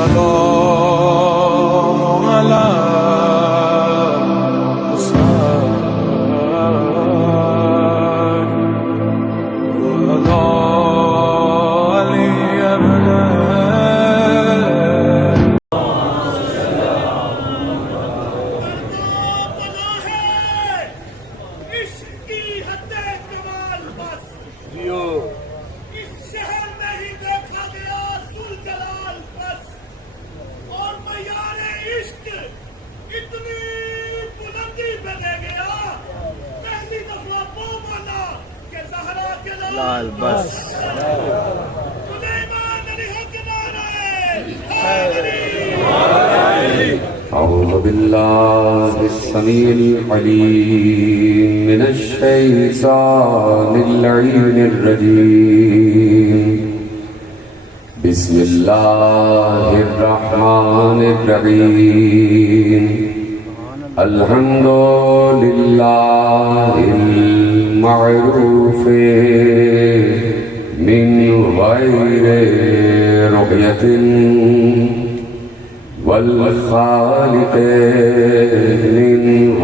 السلام على لال بس أعوذ بالله السميع العليم من الشيطان اللعين الرجيم بسم الله الرحمن الرحيم الحمد لله المعروف من غير رؤية والخالق من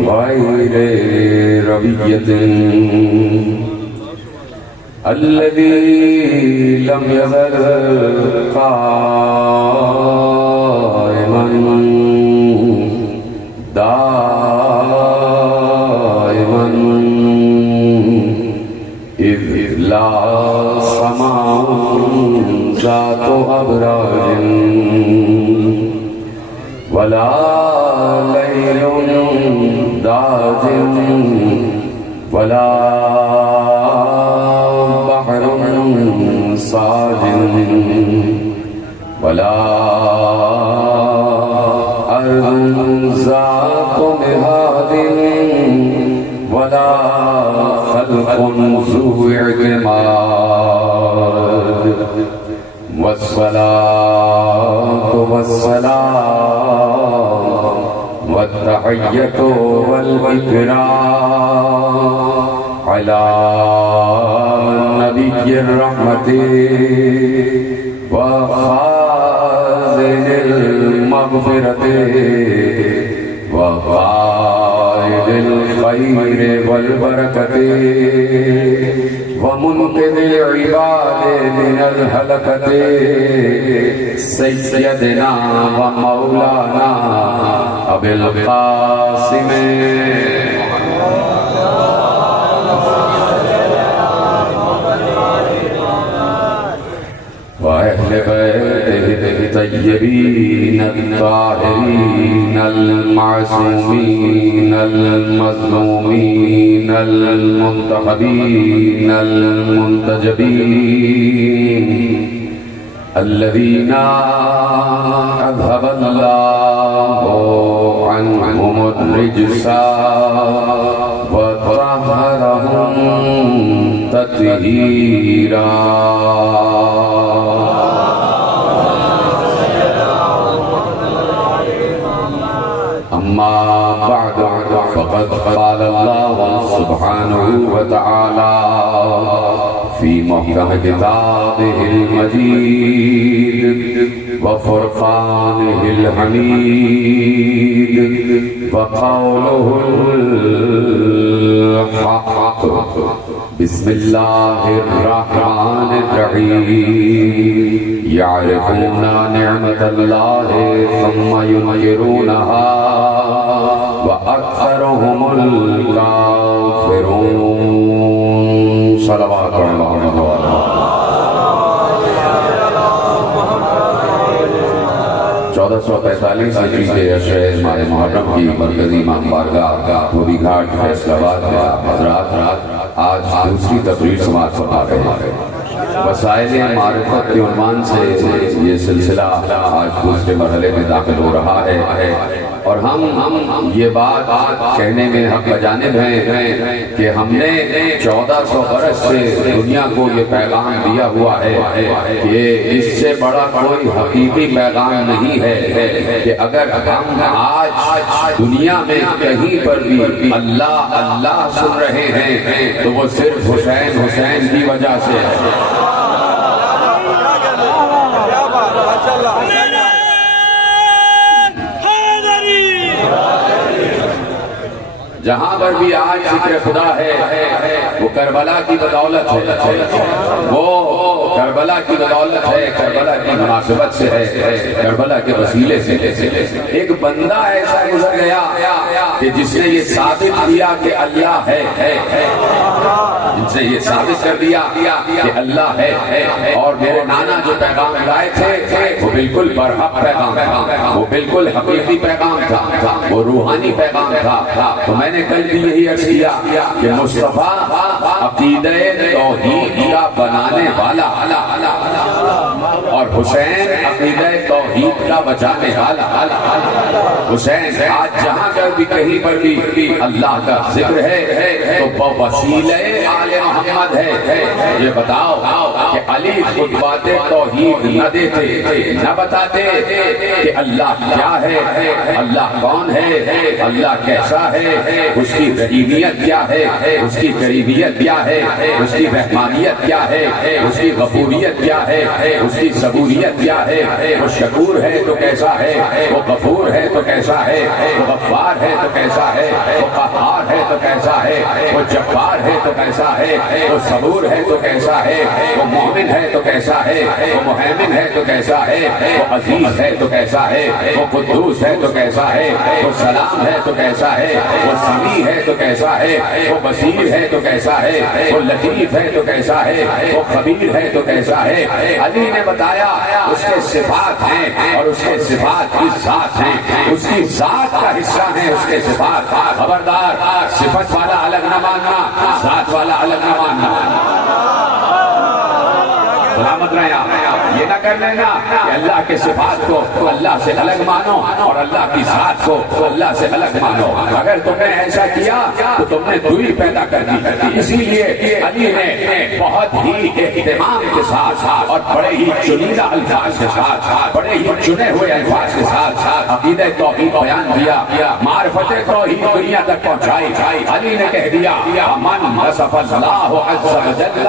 غير ربية الذي لم يزل قائما دائما إذ لا سماء ذات أبراج ولا ليل داج ولا بحر صاج ولا أرض ذات مهاد ولا خلق ذو اعتماد والصلاة والسلام والتحية والإكرام على نبي الرحمة وخازن المغفرة وقائد الخير والبركة ومنقذ العباد من الهلكة سيدنا ومولانا أبي القاسم وأهل بيته الطيبين الطاهرين المعصومين المظلومين المنتخبين المنتجبين الذين أذهب الله عنهم الرجس وطهرهم تطهيرا أما بعد فقد قال الله سبحانه وتعالى في محكم كتابه المجيد وفرقانه الحميد وقوله الحق بسم الله الرحمن الرحيم يعرفون نعمة الله ثم ينكرونها وأكثرهم الكافرون صلوات الله عليه 1445 ہجری کے شہر ماہ محرم کی مرکزی امام بارگاہ دھوبی گھاٹ فیصل آباد میں حضرات آج دوسری تقریر سماعت فرما رہے ہیں۔ وسائل معرفت کے عنوان سے یہ سلسلہ آج دوسرے مرحلے میں داخل ہو رہا ہے اور ہم یہ بات کہنے میں حق بجانب ہیں کہ ہم نے 1400 برس سے دنیا کو یہ پیغام دیا ہوا ہے کہ اس سے بڑا کوئی حقیقی پیغام نہیں ہے کہ اگر ہم آج دنیا میں کہیں پر بھی اللہ اللہ سن رہے ہیں تو وہ صرف حسین حسین کی وجہ سے ہے۔ جہاں پر بھی آج ذکر خدا ہے وہ کربلا کی بدولت ہے، وہ کربلا کی بدولت ہے، کربلا کی مناسبت سے ہے، کربلا کے وسیلے سے۔ ایک بندہ ایسا گزر گیا کہ جس نے یہ ثابت کیا کہ اللہ ہے، جس نے یہ ثابت کر دیا کہ اللہ ہے، اور میرے نانا جو پیغام لائے تھے وہ بالکل برحق پیغام تھا، وہ بالکل حقیقی پیغام تھا، وہ روحانی پیغام تھا۔ تو میں نے کل بھی یہی عرض کیا کہ مصطفیٰ عقیدہ توحید کا بنانے والا اور حسین عقیدہ توحید کا بچانے والا۔ حسین آج جہاں پر بھی کہیں پر بھی اللہ کا ذکر ہے تو وسیلہ آل محمد ہے۔ یہ بتاؤ کہ علی خطبات توحید نہ دیتے، نہ بتاتے کہ اللہ کیا ہے، اللہ کون ہے، اللہ کیسا ہے، اس کی رحیمیت کیا ہے، اس کی قریبیت کیا ہے، اس کی رحمانیت کیا ہے، اس کی غفوریت کیا ہے، اس کی صبوریت کیا ہے، وہ شکور ہے تو کیسا ہے، وہ غفور ہے تو کیسا ہے، وہ غفار ہے تو کیسا ہے، وہ قہار ہے تو کیسا ہے، وہ جبار ہے تو کیسا ہے، وہ صبور ہے تو کیسا ہے، وہ مومن ہے تو کیسا ہے، وہ مہیمن ہے تو کیسا ہے، وہ عزیز ہے تو کیسا ہے، وہ قدوس ہے تو کیسا ہے، وہ سلام ہے تو کیسا ہے، وہ سمیع ہے تو کیسا ہے، وہ بصیر ہے تو کیسا ہے، وہ لطیف ہے تو کیسا ہے، وہ خبیر ہے تو کیسا ہے۔ علی نے بتایا اس کے صفات ہیں اور اس کے صفات کی ذات ہیں، اس کی ذات کا حصہ ہیں اس کے صفات۔ خبردار صفت والا الگ نہ ماننا، ذات والا الگ نہ ماننا۔ سلامت رہے آپ، یہ نہ کر لینا کہ اللہ کے صفات کو اللہ سے الگ مانو اور اللہ کی ذات کو اللہ سے الگ مانو۔ اگر تم نے ایسا کیا تو تم نے دوری پیدا کر دی۔ اسی لیے علی نے بہت ہی اہتمام کے ساتھ اور بڑے ہی چنیدہ الفاظ کے ساتھ، بڑے ہی چنے ہوئے الفاظ کے ساتھ عقیدہ توحید بیان کیا، معرفت توحید دنیا تک پہنچائی۔ علی نے کہہ دیا من وصف اللہ عز وجل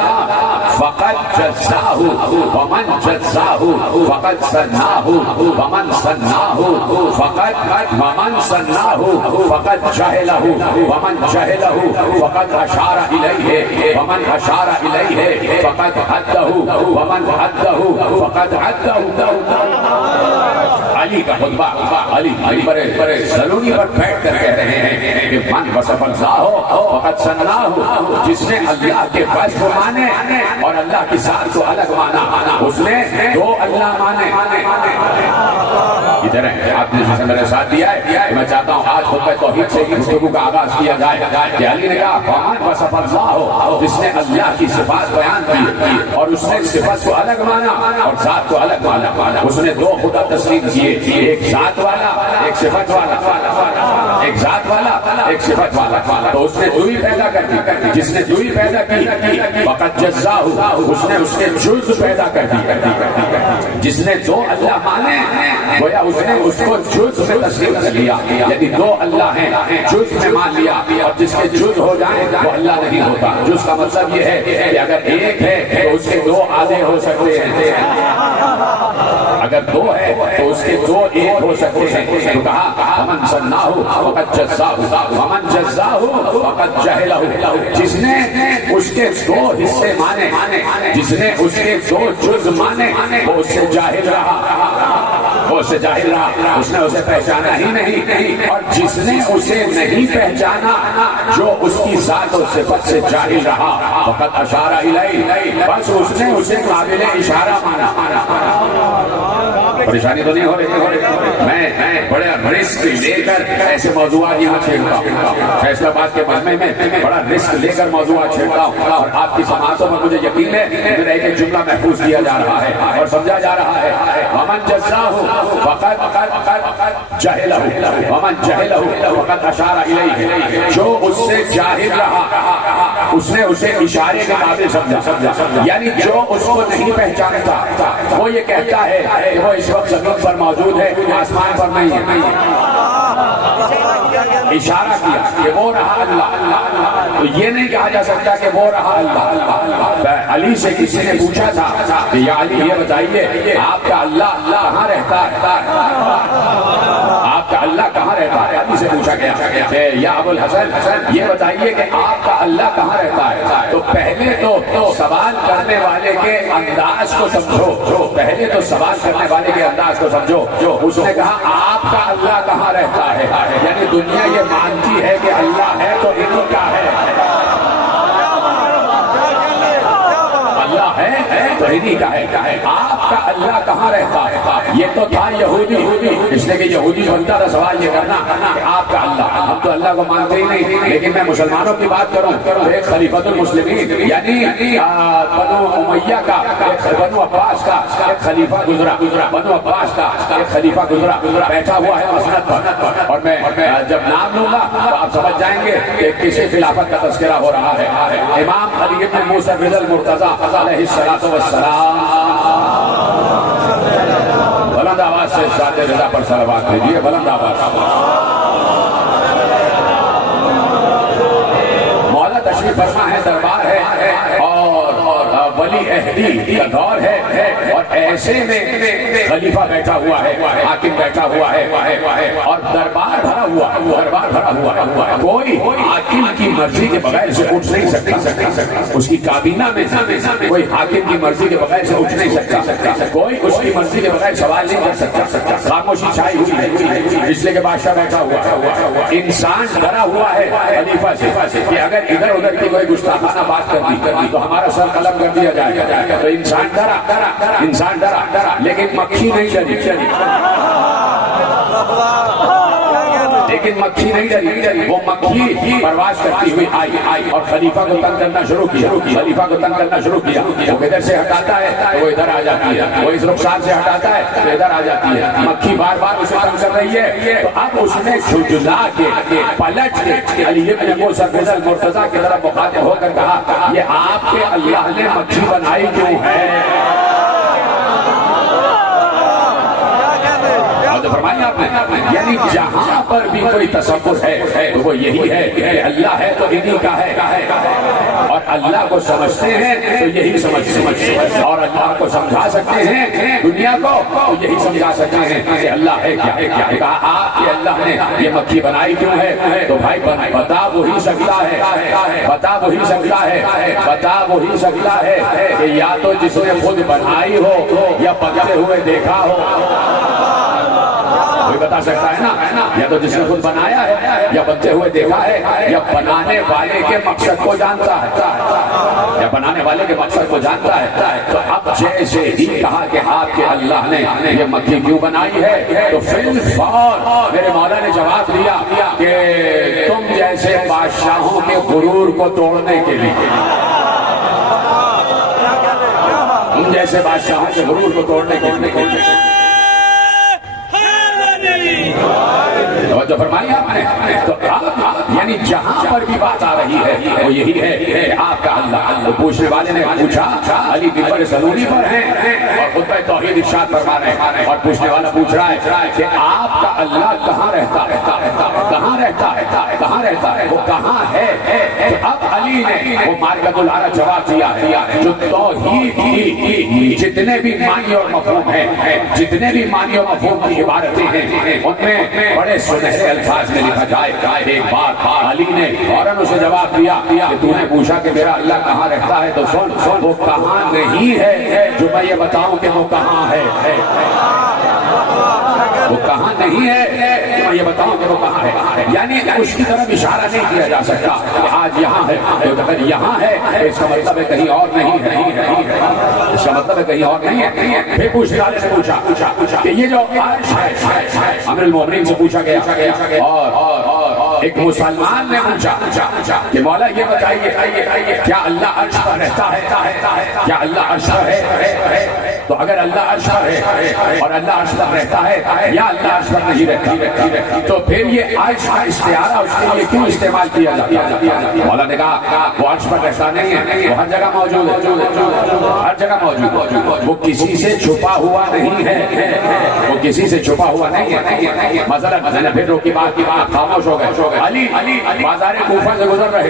فقد جزاہ ومن جزاہ فقد سناہ ومن سناہ فقد جہلہ ومن جہلہ فقد اشار الیہ ومن اشار الیہ فقد حدہ ومن حدہ فقد حدہ۔ علی کا خطبہ علی بڑے ضروری پر بیٹھ کر کہہ رہے ہیں کہ من وصف اللہ فقد سناہ، جس نے اللہ کے وصف مانے اور اللہ کی ذات کو الگ مانا، اس نے دو اللہ مانے۔ ادھر ہے آپ نے جسے میرے ساتھ دیا ہے، میں چاہتا ہوں آج خطبہ توحید سے گفتگو کا آغاز کیا جائے کہ علی نے کہا من وصف اللہ، جس نے اللہ کی صفات بیان کی اور اس نے صفات کو الگ مانا اور ذات کو الگ مانا۔ اس نے دو خدا تسلیم کیے، ایک ذات والا ایک صفت والا، ایک ذات والا ایک صفت والا۔ تو اس نے دوئی پیدا کر دی، جس نے دوئی پیدا کی فقط جزاہ، اس نے اس کے جز پیدا کر دی۔ جس نے دو اللہ مانے گویا اس نے اس کو جز میں تسلیم کر لیا، یعنی دو اللہ ہیں جز میں مان لیا، اور جس کے جز ہو جائیں وہ اللہ نہیں ہوتا۔ جز کا مطلب یہ ہے کہ اگر ایک ہے تو اس کے دو آدھے ہو سکتے ہیں، اگر دو ہے تو اس کے دو ایک ہو سکتے ہیں۔ تو کہا ومن سناہ فقد جزاہ ومن جزاہ فقد جہلہ، جس نے اس کے دو حصے مانے، جس نے اس کے دو جز مانے وہ اس سے جاہل رہا، وہ اس سے جاہل رہا، اس نے اسے پہچانا ہی نہیں، اور جس نے اسے نہیں پہچانا جو اس کی ذات و صفت سے جاہل رہا فقط اشارہ الیہ، بس اس نے اسے قابل اشارہ مانا۔ پریشانی تو نہیں ہو رہی؟ میں بڑے رسک لے کر ایسے موضوعات یہاں چھیڑتا ہوں، فیصلہ باد کے مجمع میں بڑا رسک لے کر موضوعات چھیڑتا ہوں، اور آپ کی سماعتوں میں مجھے یقین ہے میرا ایک جملہ محفوظ کیا جا رہا ہے اور سمجھا جا رہا ہے۔ ومن جزاہ فقد جہلہ ومن جہلہ فقد اشار الیہ، جو اس سے جاہل رہا اس نے اسے اشارے کے قابل سمجھا، یعنی جو اس کو نہیں پہچانتا وہ یہ کہتا ہے کہ وہ اس وقت زمین پر موجود ہے، آسمان پر نہیں ہے۔ اشارہ کیا کہ وہ رہا اللہ، تو یہ نہیں کہا جا سکتا کہ وہ رہا اللہ۔ علی سے کسی نے پوچھا تھا کہ یا علی یہ بتائیے آپ کا اللہ کہاں رہتا ہے؟ آپ کا اللہ اللہ کہاں رہتا ہے؟ علی سے پوچھا گیا کہ یا ابو الحسن یہ بتائیے کہ آپ کا اللہ کہاں رہتا ہے؟ تو پہلے تو سوال کرنے والے کے انداز کو سمجھو، پہلے تو سوال کرنے والے کے انداز کو سمجھو۔ اس نے کہا آپ کا اللہ کہاں رہتا ہے؟ یعنی دنیا یہ مانتی ہے کہ اللہ ہے تو انہی کا ہے، اللہ ہے تو انہی کا ہے۔ آپ کا اللہ کہاں رہتا ہے؟ یہ تو تھا یہودی، اس لیے کہ یہودی بنتا تھا سوال یہ کرنا کہ آپ کا اللہ، ہم تو اللہ کو مانتے ہی نہیں۔ لیکن میں مسلمانوں کی بات کروں، ایک خلیفۃ المسلمین یعنی بنو امیہ کا، بنو عباس کا ایک خلیفہ گزرا، بنو عباس کا ایک خلیفہ گزرا، بیٹھا ہوا ہے مسند پر، اور میں جب نام لوں گا تو آپ سمجھ جائیں گے کہ کسی خلافت کا تذکرہ ہو رہا ہے۔ امام علی بن موسیٰ رضا المرتضیٰ علیہ السلام، بلند آواز سے ذات رضا پر صلوات بھیجیے، بلند آواز سے۔ مولا تشریف فرما ہے، دربار ہے اور ولی عہدی کا دور ہے، اور ایسے میں خلیفہ بیٹھا ہوا ہے، حاکم بیٹھا ہوا ہے، اور دربار بھرا ہوا ہے۔ کوئی حاکم کی مرضی کے بغیر سے اٹھ نہیں سکتا، اس کی کابینہ میں کوئی حاکم کی مرضی کے بغیر سے اٹھ نہیں سکتا، کوئی اس کی مرضی کے بغیر سوال نہیں کر سکتا۔ خاموشی چھائی ہوئی ہے، اس لیے کہ بادشاہ بیٹھا ہوا، انسان ڈرا ہوا ہے خلیفہ سے کہ اگر ادھر ادھر کی کوئی گستاخانہ بات کر دی تو ہمارا سر قلم کر دیا جائے گا۔ تو انسان ڈرا، لیکن مکھی نہیں ڈری، لیکن مکھی نہیں ڈری، وہ مکھی پرواز کرتی ہوئی آئی اور خلیفہ کو تنگ کرنا شروع کیا، وہ ادھر سے ہٹاتا ہے تو وہ ادھر آ جاتی ہے، وہ اس رخسار سے ہٹاتا ہے تو ادھر آ جاتی ہے، مکھی بار بار اسے تنگ کر رہی ہے۔ تو اب اس نے جھجلا کے پلٹ کے علی بن موسیٰ رضا المرتضیٰ کی طرف مخاطب ہو کر کہا یہ آپ کے اللہ نے مکھی بنائی کیوں ہے؟ فرمایا آپ نے، یعنی جہاں پر بھی کوئی تصور ہے تو وہ یہی ہے کہ اللہ ہے تو انہی کا ہے، اور اللہ کو سمجھتے ہیں تو یہی سمجھتے ہیں، اور اللہ کو سمجھا سکتے ہیں دنیا کو تو یہی سمجھا سکتے ہیں کہ اللہ ہے کیا۔ کہا آپ کے اللہ نے یہ مکھی بنائی کیوں ہے؟ تو بھائی بتا وہی سکتا ہے کہ یا تو جس نے خود بنائی ہو یا بنتے ہوئے دیکھا ہو، کوئی بتا سکتا ہے نا، یا تو جس نے خود بنایا ہے یا بنتے ہوئے دیکھا ہے یا بنانے والے کے مقصد کو جانتا ہے، تو اب جیسے ہی کہا کہ آپ کے اللہ نے یہ مکھی کیوں بنائی ہے تو فی الفور میرے مولا نے جواب دیا کہ تم جیسے بادشاہوں کے غرور کو توڑنے کے لیے، جو فرمائی آپ نے، تو یعنی جہاں پر بھی بات آ رہی ہے وہ یہی ہے کہ آپ کا اللہ۔ پوچھنے والے نے پوچھا، علی ممبر ضروری پر ہیں اور خطبہ توحید ارشاد فرما رہے ہیں، اور پوچھنے والا پوچھ رہا ہے کہ آپ کا اللہ کہاں رہتا ہے، وہ کہاں ہے؟ تو اب علی نے وہ مارکۃ العرب جواب دیا ہے، جو توحید کی جتنے بھی معنی اور مفہوم ہیں، جتنے بھی معنی اور مفہوم کی عبارتیں ہیں، ان میں بڑے سنہرے الفاظ میں لکھا جائے۔ ایک بار علی نے فوراً اسے جواب دیا کہ تو نے پوچھا کہ میرا اللہ کہاں رہتا ہے، تو سن وہ کہاں نہیں ہے جو میں یہ بتاؤں کہ وہ کہاں ہے، وہ کہاں نہیں ہے میں یہ بتاؤں کہ وہ کہاں ہے، یعنی اس کی طرف اشارہ نہیں کیا جا سکتا کہ آج یہاں ہے، تو اگر یہاں ہے تو اس کا مطلب ہے کہیں اور نہیں ہے، اس کا مطلب ہے کہیں اور نہیں ہے۔ پھر پوچھنے والے سے پوچھا کہ یہ جو عرش ہے، امیر المومنین سے پوچھا گیا، اور ایک مسلمان نے پوچھا کہ مولا یہ بتائیے کیا اللہ عرش پر رہتا ہے، کیا اللہ عرش پر ہے؟ تو اگر اللہ عرش پر ہے اور اللہ عرش پر رہتا ہے یا اللہ عرش پر نہیں رہتا، تو پھر یہ عرش کا استعارہ اس کے لیے کیوں استعمال کیا جاتا ہے؟ مولا نے کہا وہ عرش پر رہتا نہیں ہے، وہ ہر جگہ موجود ہے، ہر جگہ موجود، وہ کسی سے چھپا ہوا نہیں ہے، وہ کسی سے چھپا ہوا نہیں ہے۔ مثلا پھر روکی بات خاموش ہو گئے، علی بازار کوفہ سے گزر رہے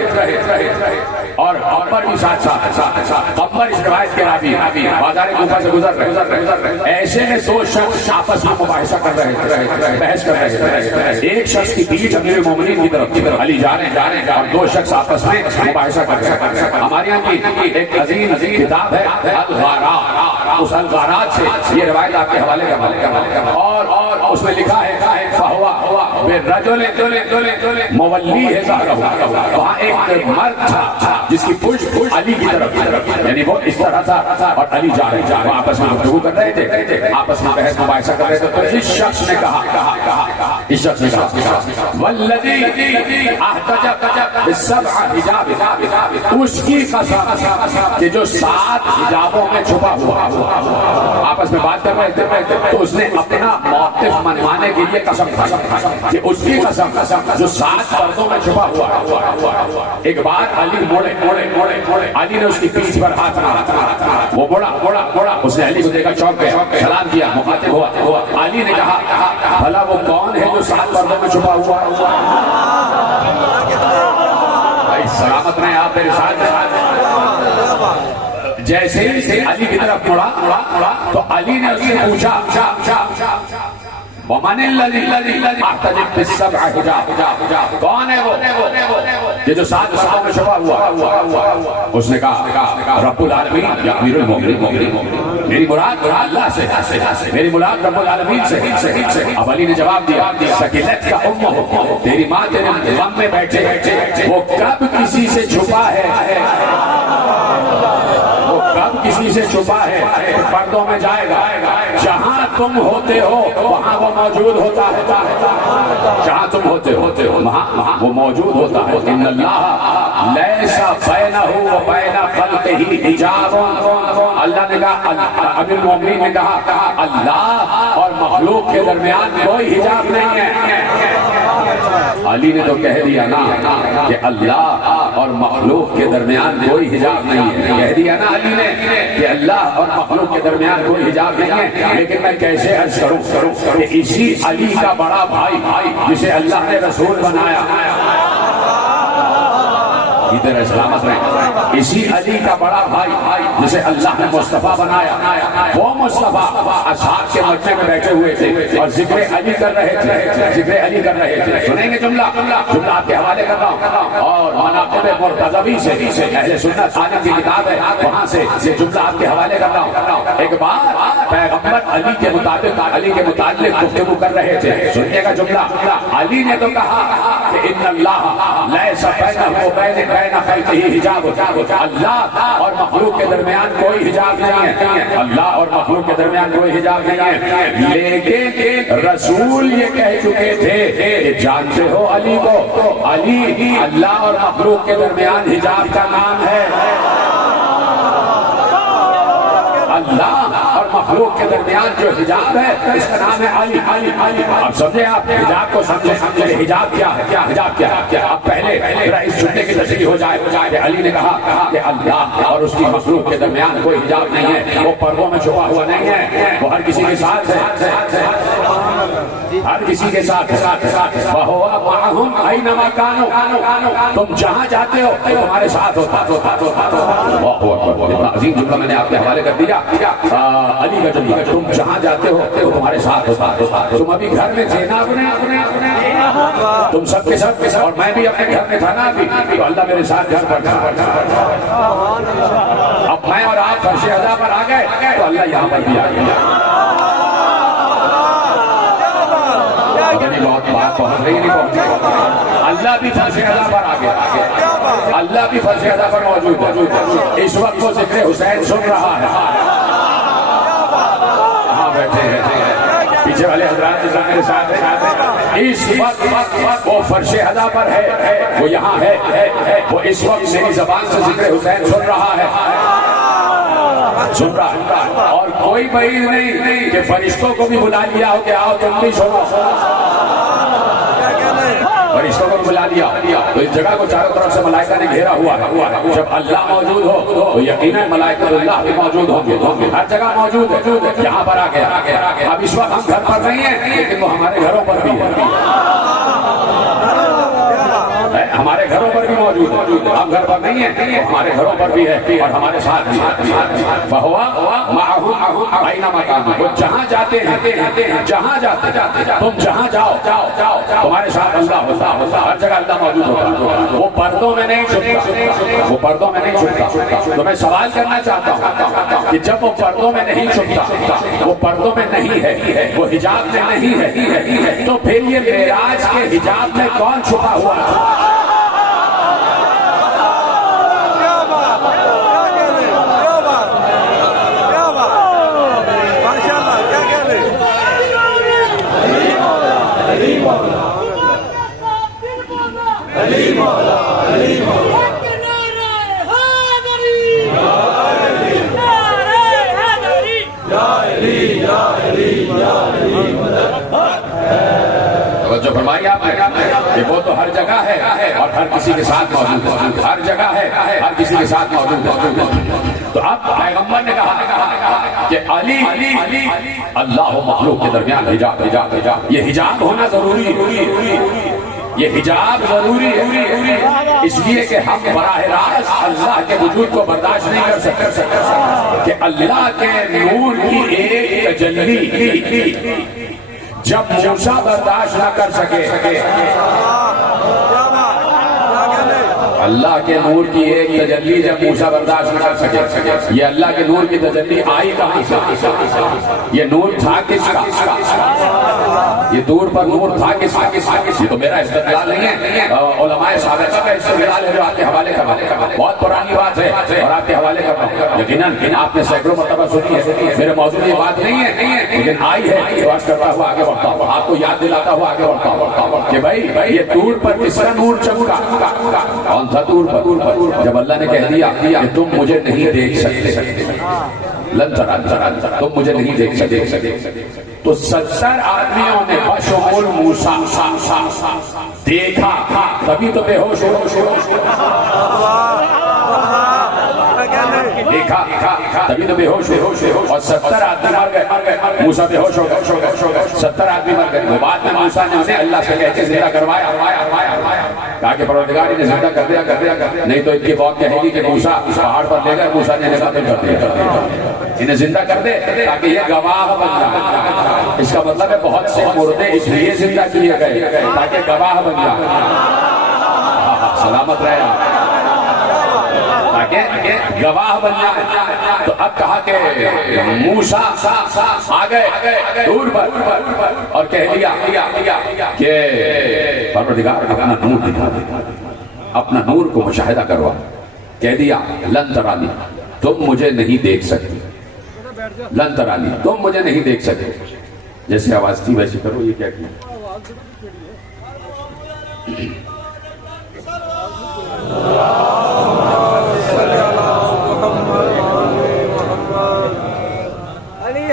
اور عمر بھی ساتھ ساتھ عمر اس روایت کے راوی بازار کوفہ سے گزر رہے ایسے میں دو شخص آپس میں مباحثہ کر رہے تھے بحث کر رہے تھے ایک شخص کی پیٹھ امیر المومنین کی طرف علی جا رہے ہیں اور دو شخص آپس میں مباحثہ کر رہے ہیں ہمارے یہاں کی ایک عظیم کتاب ہے الغارات اس الغارات سے یہ روایت آپ کے حوالے کا اور اس میں لکھا ہے مولی ہے وہاں ایک مرد تھا جس کی پشت علی کی طرف یعنی وہ اس طرح تھا اور علی جا رہے وہ آپس میں گفتگو کر رہے تھے آپس میں بحث مباحثہ کر رہے تھے تو اس شخص نے کہا والذی احتجب بالسبع حجاب اس کی قسم کہ جو 7 حجابوں میں چھپا ہوا آپس میں بات کر رہے تھے تو اس نے اپنا موقف منوانے کے لیے قسم کہ اس کی قسم جو 7 پردوں میں چھپا ہوا ایک بار علی موڑے علی نے اس کی پیٹھ پر ہاتھ مارا وہ بوڑا اس نے علی کو دیکھا چونک گیا سلام کیا مخاطب ہوا علی نے کہا بھلا وہ کون ہے جو 7 پردوں میں چھپا ہوا بھائی سلامت رہے آپ میرے ساتھ جیسے ہی علی کی طرف مڑا تو علی نے اس سے پوچھا وَمَنِ الَّذِي احْتَجَبَ بِالسَّبْعِ حِجَابٍ کون ہے وہ یہ جو 7 پردوں میں چھپا ہوا اس نے کہا رب العالمین یا امیر المومنین میری مراد اللہ سے میری مراد رب العالمین سے اب علی نے جواب دیا سکینت کا امہ تیری ماں تیرے غم میں بیٹھے وہ کب کسی سے چھپا ہے وہ کب کسی سے چھپا ہے پردوں میں جائے گا جہاں تم ہوتے ہو وہاں وہ موجود ہوتا ہے جہاں تم ہوتے ہو وہاں وہ موجود ہوتا ہے ان اللہ لیس بینہ و بین خلقہ حجاب اللہ نے کہا امیر المومنین نے کہا اللہ اور مخلوق کے درمیان کوئی حجاب نہیں ہے علی نے تو کہہ دیا نا کہ اللہ اور مخلوق کے درمیان کوئی حجاب نہیں ہے کہہ دیا نا علی نے کہ اللہ اور مخلوق کے درمیان کوئی حجاب نہیں ہے لیکن میں کیسے عرض کروں کہ اسی علی کا بڑا بھائی جسے اللہ نے رسول بنایا ادھر اسلامت رہے اسی علی کا بڑا بھائی جسے اللہ نے مصطفیٰ بنایا وہ مصطفیٰ اصحاب کے مجمع میں بیٹھے ہوئے تھے اور ذکر علی کر رہے تھے سنیں گے جملہ آپ کے حوالے کر رہا ہوں اور مناقب مرتضوی سے اہل سنت عالم کی کتاب ہے وہاں سے یہ جملہ آپ کے حوالے کر رہا ہوں ایک بار پیغمبر علی کے متعلق گفتگو کر رہے تھے سنیے گا جملہ علی نے تو کہا کہ ان اللہ لیس بینہ و بین خلقہ حجاب اللہ اور مخلوق کے درمیان کوئی حجاب نہیں ہے اللہ اور مخلوق کے درمیان کوئی حجاب نہیں ہے لیکن رسول یہ کہہ چکے تھے کہ جانتے ہو علی کو علی اللہ اور مخلوق کے درمیان حجاب کا نام ہے اللہ اور مخلوق کے درمیان جو حجاب ہے اس کا نام ہے علی اب سمجھے آپ حجاب کو سمجھے حجاب کیا ہے اب پہلے اس جملے کی تشریح ہو جائے کہ علی نے کہا کہ اللہ اور اس کی مخلوق کے درمیان کوئی حجاب نہیں ہے وہ پردوں میں چھپا ہوا نہیں ہے وہ ہر کسی کے ساتھ ہے ہر کسی کے ساتھ وَهُوَ مَعَهُمْ أَيْنَمَا كَانُوا تم جہاں جاتے ہو تمہارے ساتھ ہوتا عظیم جملہ میں نے آپ کے حوالے کر دیا علی کا جملہ تم جہاں جاتے ہو تمہارے ساتھ ہوتا تم ابھی گھر میں تھے نا تم سب کے سب اور میں بھی اپنے گھر میں تھا نا تو اللہ میرے ساتھ گھر پر تھا اب میں اور آپ فرش ادا پر آ گئے تو اللہ یہاں پر بھی آ گیا بہت بات پہنچ رہی نہیں پہنچی اللہ بھی فرش ادا پر آ گیا اللہ بھی فرش ادا پر موجود ہے اس وقت وہ ذکر حسین سن رہا ہے ہاں بیٹھے ہیں پیچھے والے حضرات جو میرے ساتھ ہیں اس وقت وہ فرش ادا پر ہے وہ یہاں ہے وہ اس وقت میری زبان سے ذکر حسین سن رہا ہے اور کوئی بعید نہیں کہ فرشتوں کو بھی بلا لیا ہو کہ آؤ تم بھی سنو فرشتوں کو بلا لیا تو اس جگہ کو چاروں طرف سے ملائکہ نے گھیرا ہوا ہے جب اللہ موجود ہو تو یقیناً ملائکہ اللہ بھی موجود ہوں گے ہر جگہ موجود ہے یہاں پر آ گیا اب اس وقت ہم گھر پر نہیں ہیں لیکن وہ ہمارے گھروں پر بھی ہے ہمارے گھروں پر بھی موجود ہے. ہم گھر پر نہیں ہیں، ہمارے گھروں پر بھی ہے اور ہمارے ساتھ بھی ہے. فَهُوَ مَعَهُمْ أَيْنَمَا كَانُوا. وہ جہاں جاتے ہیں، جہاں جاتے تم جہاں جاؤ تمہارے ساتھ اللہ ہوتا، ہر جگہ اللہ موجود ہوتا. وہ پردوں میں نہیں چھپتا، وہ پردوں میں نہیں چھپتا. تو میں سوال کرنا چاہتا ہوں کہ جب وہ پردوں میں نہیں چھپتا، وہ پردوں میں نہیں ہے، وہ حجاب میں نہیں ہے، تو پھر یہ معراج کے حجاب میں کون چھپا ہوا ہے؟ جو فرمائی آپ نے کہ وہ تو ہر جگہ ہے اور ہر کسی کے ساتھ موجود ہے، ہر جگہ ہے، ہر کسی کے ساتھ موجود ہے. تو اب پیغمبر نے کہا کہ علی اللہ و مخلوق کے درمیان حجاب، یہ حجاب ہونا ضروری ہے، یہ حجاب ضروری ہے اس لیے کہ ہم براہ راست اللہ کے وجود کو برداشت نہیں کر سکتے کہ اللہ کے نور کی ایک تجلی جب موسیٰ برداشت نہ کر سکے، اللہ کے نور کی ایک تجلی جب موسیٰ برداشت نہ کر سکے. یہ اللہ کے نور کی تجلی آئی کہاں سے؟ یہ نور تھا کس کا؟ یہ دور پر نور تھا کس کا؟ یہ تو میرا استدلال نہیں ہے، علماء سابقہ کا استدلال ہے جو آپ کے حوالے کا بہت پرانی بات ہے اور آپ کے حوالے کا یقیناً آپ نے سینکڑوں مرتبہ سنی ہے. میرے موضوع یہ بات نہیں ہے لیکن آئی ہے، بات کرتا ہوا آگے بڑھتا ہوں، آپ کو یاد دلاتا ہوا آگے بڑھتا ہوں کہ بھائی یہ دور پر کس کا نور چمکا؟ کون تھا دور پر؟ جب اللہ نے کہہ دیا کہ تم مجھے نہیں دیکھ سکتے، لن ترانی، تم مجھے نہیں دیکھ سکتے، تو 70 آدمیوں نے بشمول موسیٰ دیکھا، تبھی تو بے ہوش دیکھا، تبھی تو بے ہوش اور 70 آدمی مر گئے. موسیٰ بے ہوش ہو گئے، 70 آدمی مر گئے. وہ بعد میں موسیٰ نے انہیں اللہ سے کہہ کے زندہ کروایا، کہا کہ پروردگار انہیں زندہ کر دیا، نہیں تو ان کی موت کہے گی کہ موسیٰ پہاڑ پر لے گئے، موسیٰ نے انہیں قتل کر دیا. انہیں زندہ کر دے تاکہ یہ گواہ بن جائے. اس کا مطلب ہے بہت سے مردے اس لیے زندہ کیے گئے تاکہ گواہ بن جائے. سلامت رہے تاکہ گواہ بن جائے. تو اب کہا کہ موسیٰ آ گئے دور پر اور کہہ دیا کہ پروردگار اپنا نور دکھا دے، اپنا نور کو مشاہدہ کروا. کہہ دیا لن ترانی، تم مجھے نہیں دیکھ سکتے، لن ترانی، تم مجھے نہیں دیکھ سکتے. جیسے آواز تھی ویسے کرو. یہ کیا کیا؟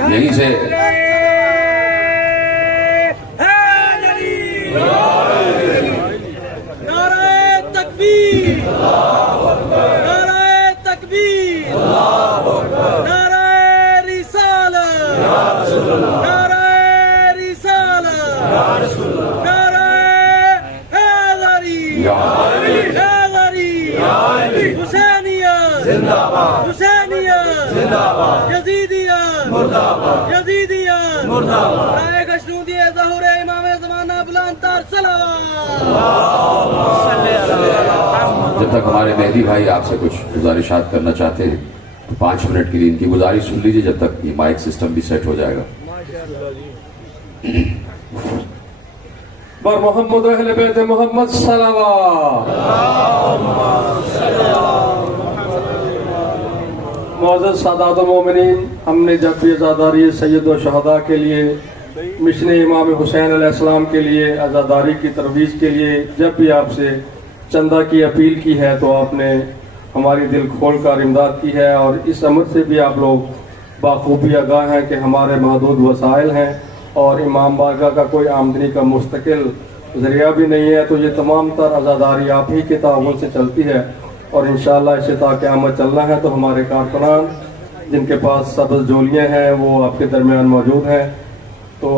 یہیں سے نعرہ تکبیر، نعرہ تکبیر، نعرہ رسالت، نعرہ رسالت، نعرہ حیدری، حیدری، حسینیت، حسینیت، یزیدیت، یزیدیت، رائے گشنودی ظہور امام زمانہ بلند تر صلوات. جب تک ہمارے مہدی بھائی آپ سے کچھ گزارشات کرنا چاہتے ہیں تو 5 منٹ کے لیے ان کی گزارش سن لیجیے جب تک یہ مائک سسٹم بھی سیٹ ہو جائے گا. بر محمد اہل بیت محمد صلوات. معزز سادات و مومنین، ہم نے جب بھی عزاداری سید و شہداء کے لیے، مشن امام حسین علیہ السلام کے لیے، عزاداری کی ترویج کے لیے جب بھی آپ سے چندہ کی اپیل کی ہے تو آپ نے ہماری دل کھول کر امداد کی ہے. اور اس امر سے بھی آپ لوگ بخوبی آگاہ ہیں کہ ہمارے محدود وسائل ہیں اور امام بارگاہ کا کوئی آمدنی کا مستقل ذریعہ بھی نہیں ہے. تو یہ تمام تر عزاداری آپ ہی کے تعاون سے چلتی ہے اور انشاءاللہ اسے تا قیامت چلنا ہے. تو ہمارے کارکنان جن کے پاس سبز جولیاں ہیں وہ آپ کے درمیان موجود ہیں. تو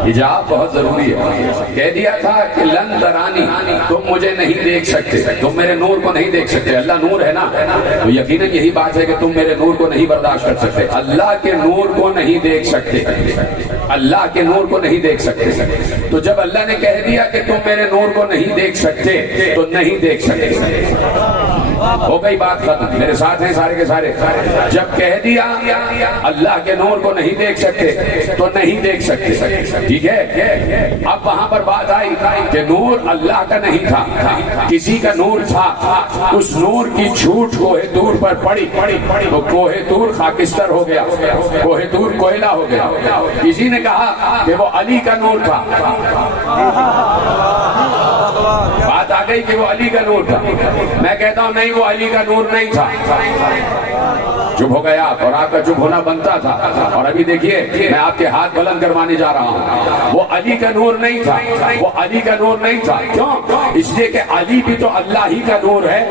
حجاب بہت ضروری ہے. کہہ دیا تھا کہ لن ترانی, تم مجھے نہیں دیکھ سکتے, تم میرے نور کو نہیں دیکھ سکتے. اللہ نور ہے نا, تو یقیناً یہی بات ہے کہ تم میرے نور کو نہیں برداشت کر سکتے. اللہ کے نور کو نہیں دیکھ سکتے, اللہ کے نور کو نہیں دیکھ سکتے. تو جب اللہ نے کہہ دیا کہ تم میرے نور کو نہیں دیکھ سکتے تو نہیں دیکھ سکتے, ہو گئی بات ختم. میرے ساتھ ہیں سارے کے سارے. جب کہہ دیا اللہ کے نور کو نہیں دیکھ سکتے تو نہیں دیکھ سکتے, ٹھیک ہے. اب وہاں پر بات آئی کہ نور اللہ کا نہیں تھا, کسی کا نور تھا. اس نور کی جھوٹ کوہ طور پر پڑی تو کوہ طور خاکستر ہو گیا, کوہ طور کوئلہ ہو گیا. کسی نے کہا کہ وہ علی کا نور تھا, بات آ گئی کہ وہ علی کا نور تھا. میں کہتا ہوں نہیں, وہ علی کا نور نہیں تھا. چپ ہو گیا اور آپ کا چپ ہونا بنتا تھا. اور ابھی دیکھیے میں آپ کے ہاتھ بلند کروانے جا رہا ہوں. وہ علی کا نور نہیں تھا, وہ علی کا نور نہیں تھا. کیوں؟ اس لیے کہ علی بھی تو اللہ ہی کا نور ہے.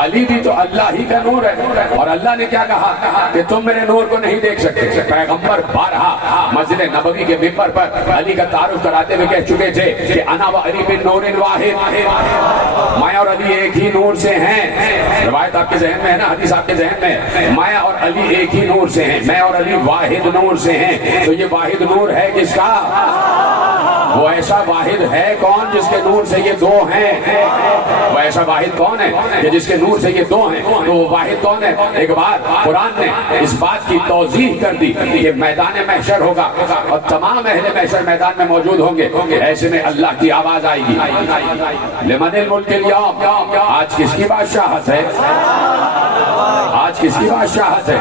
علی بھی تو اللہ ہی کا نور ہے. اور اللہ نے کیا کہا کہ تم میرے نور کو نہیں دیکھ سکتے. پیغمبر بارہا مسجد نبوی کے ممبر پر علی کا تعارف کراتے ہوئے کہہ چکے تھے کہ انا و علی بن نور واحد, میں اور علی ایک ہی نور سے ہیں. روایت آپ کے ذہن میں ہے نا, حدیث آپ کے ذہن میں, میں اور علی ایک ہی نور سے ہیں, میں اور علی واحد نور سے ہیں. تو یہ واحد نور ہے کس کا؟ وہ ایسا واحد ہے کون جس کے نور سے یہ دو ہیں؟ وہ ایسا واحد کون ہے کہ جس کے نور سے یہ دو ہیں؟ تو وہ واحد کون ہے؟ ایک بار قرآن نے اس بات کی توضیح کر دی کہ میدان محشر ہوگا اور تمام اہل محشر میدان میں موجود ہوں گے. ایسے میں اللہ کی آواز آئے گی, لمن الملک اليوم, آج کس کی بادشاہت ہے؟ آج کس کی بادشاہت ہے؟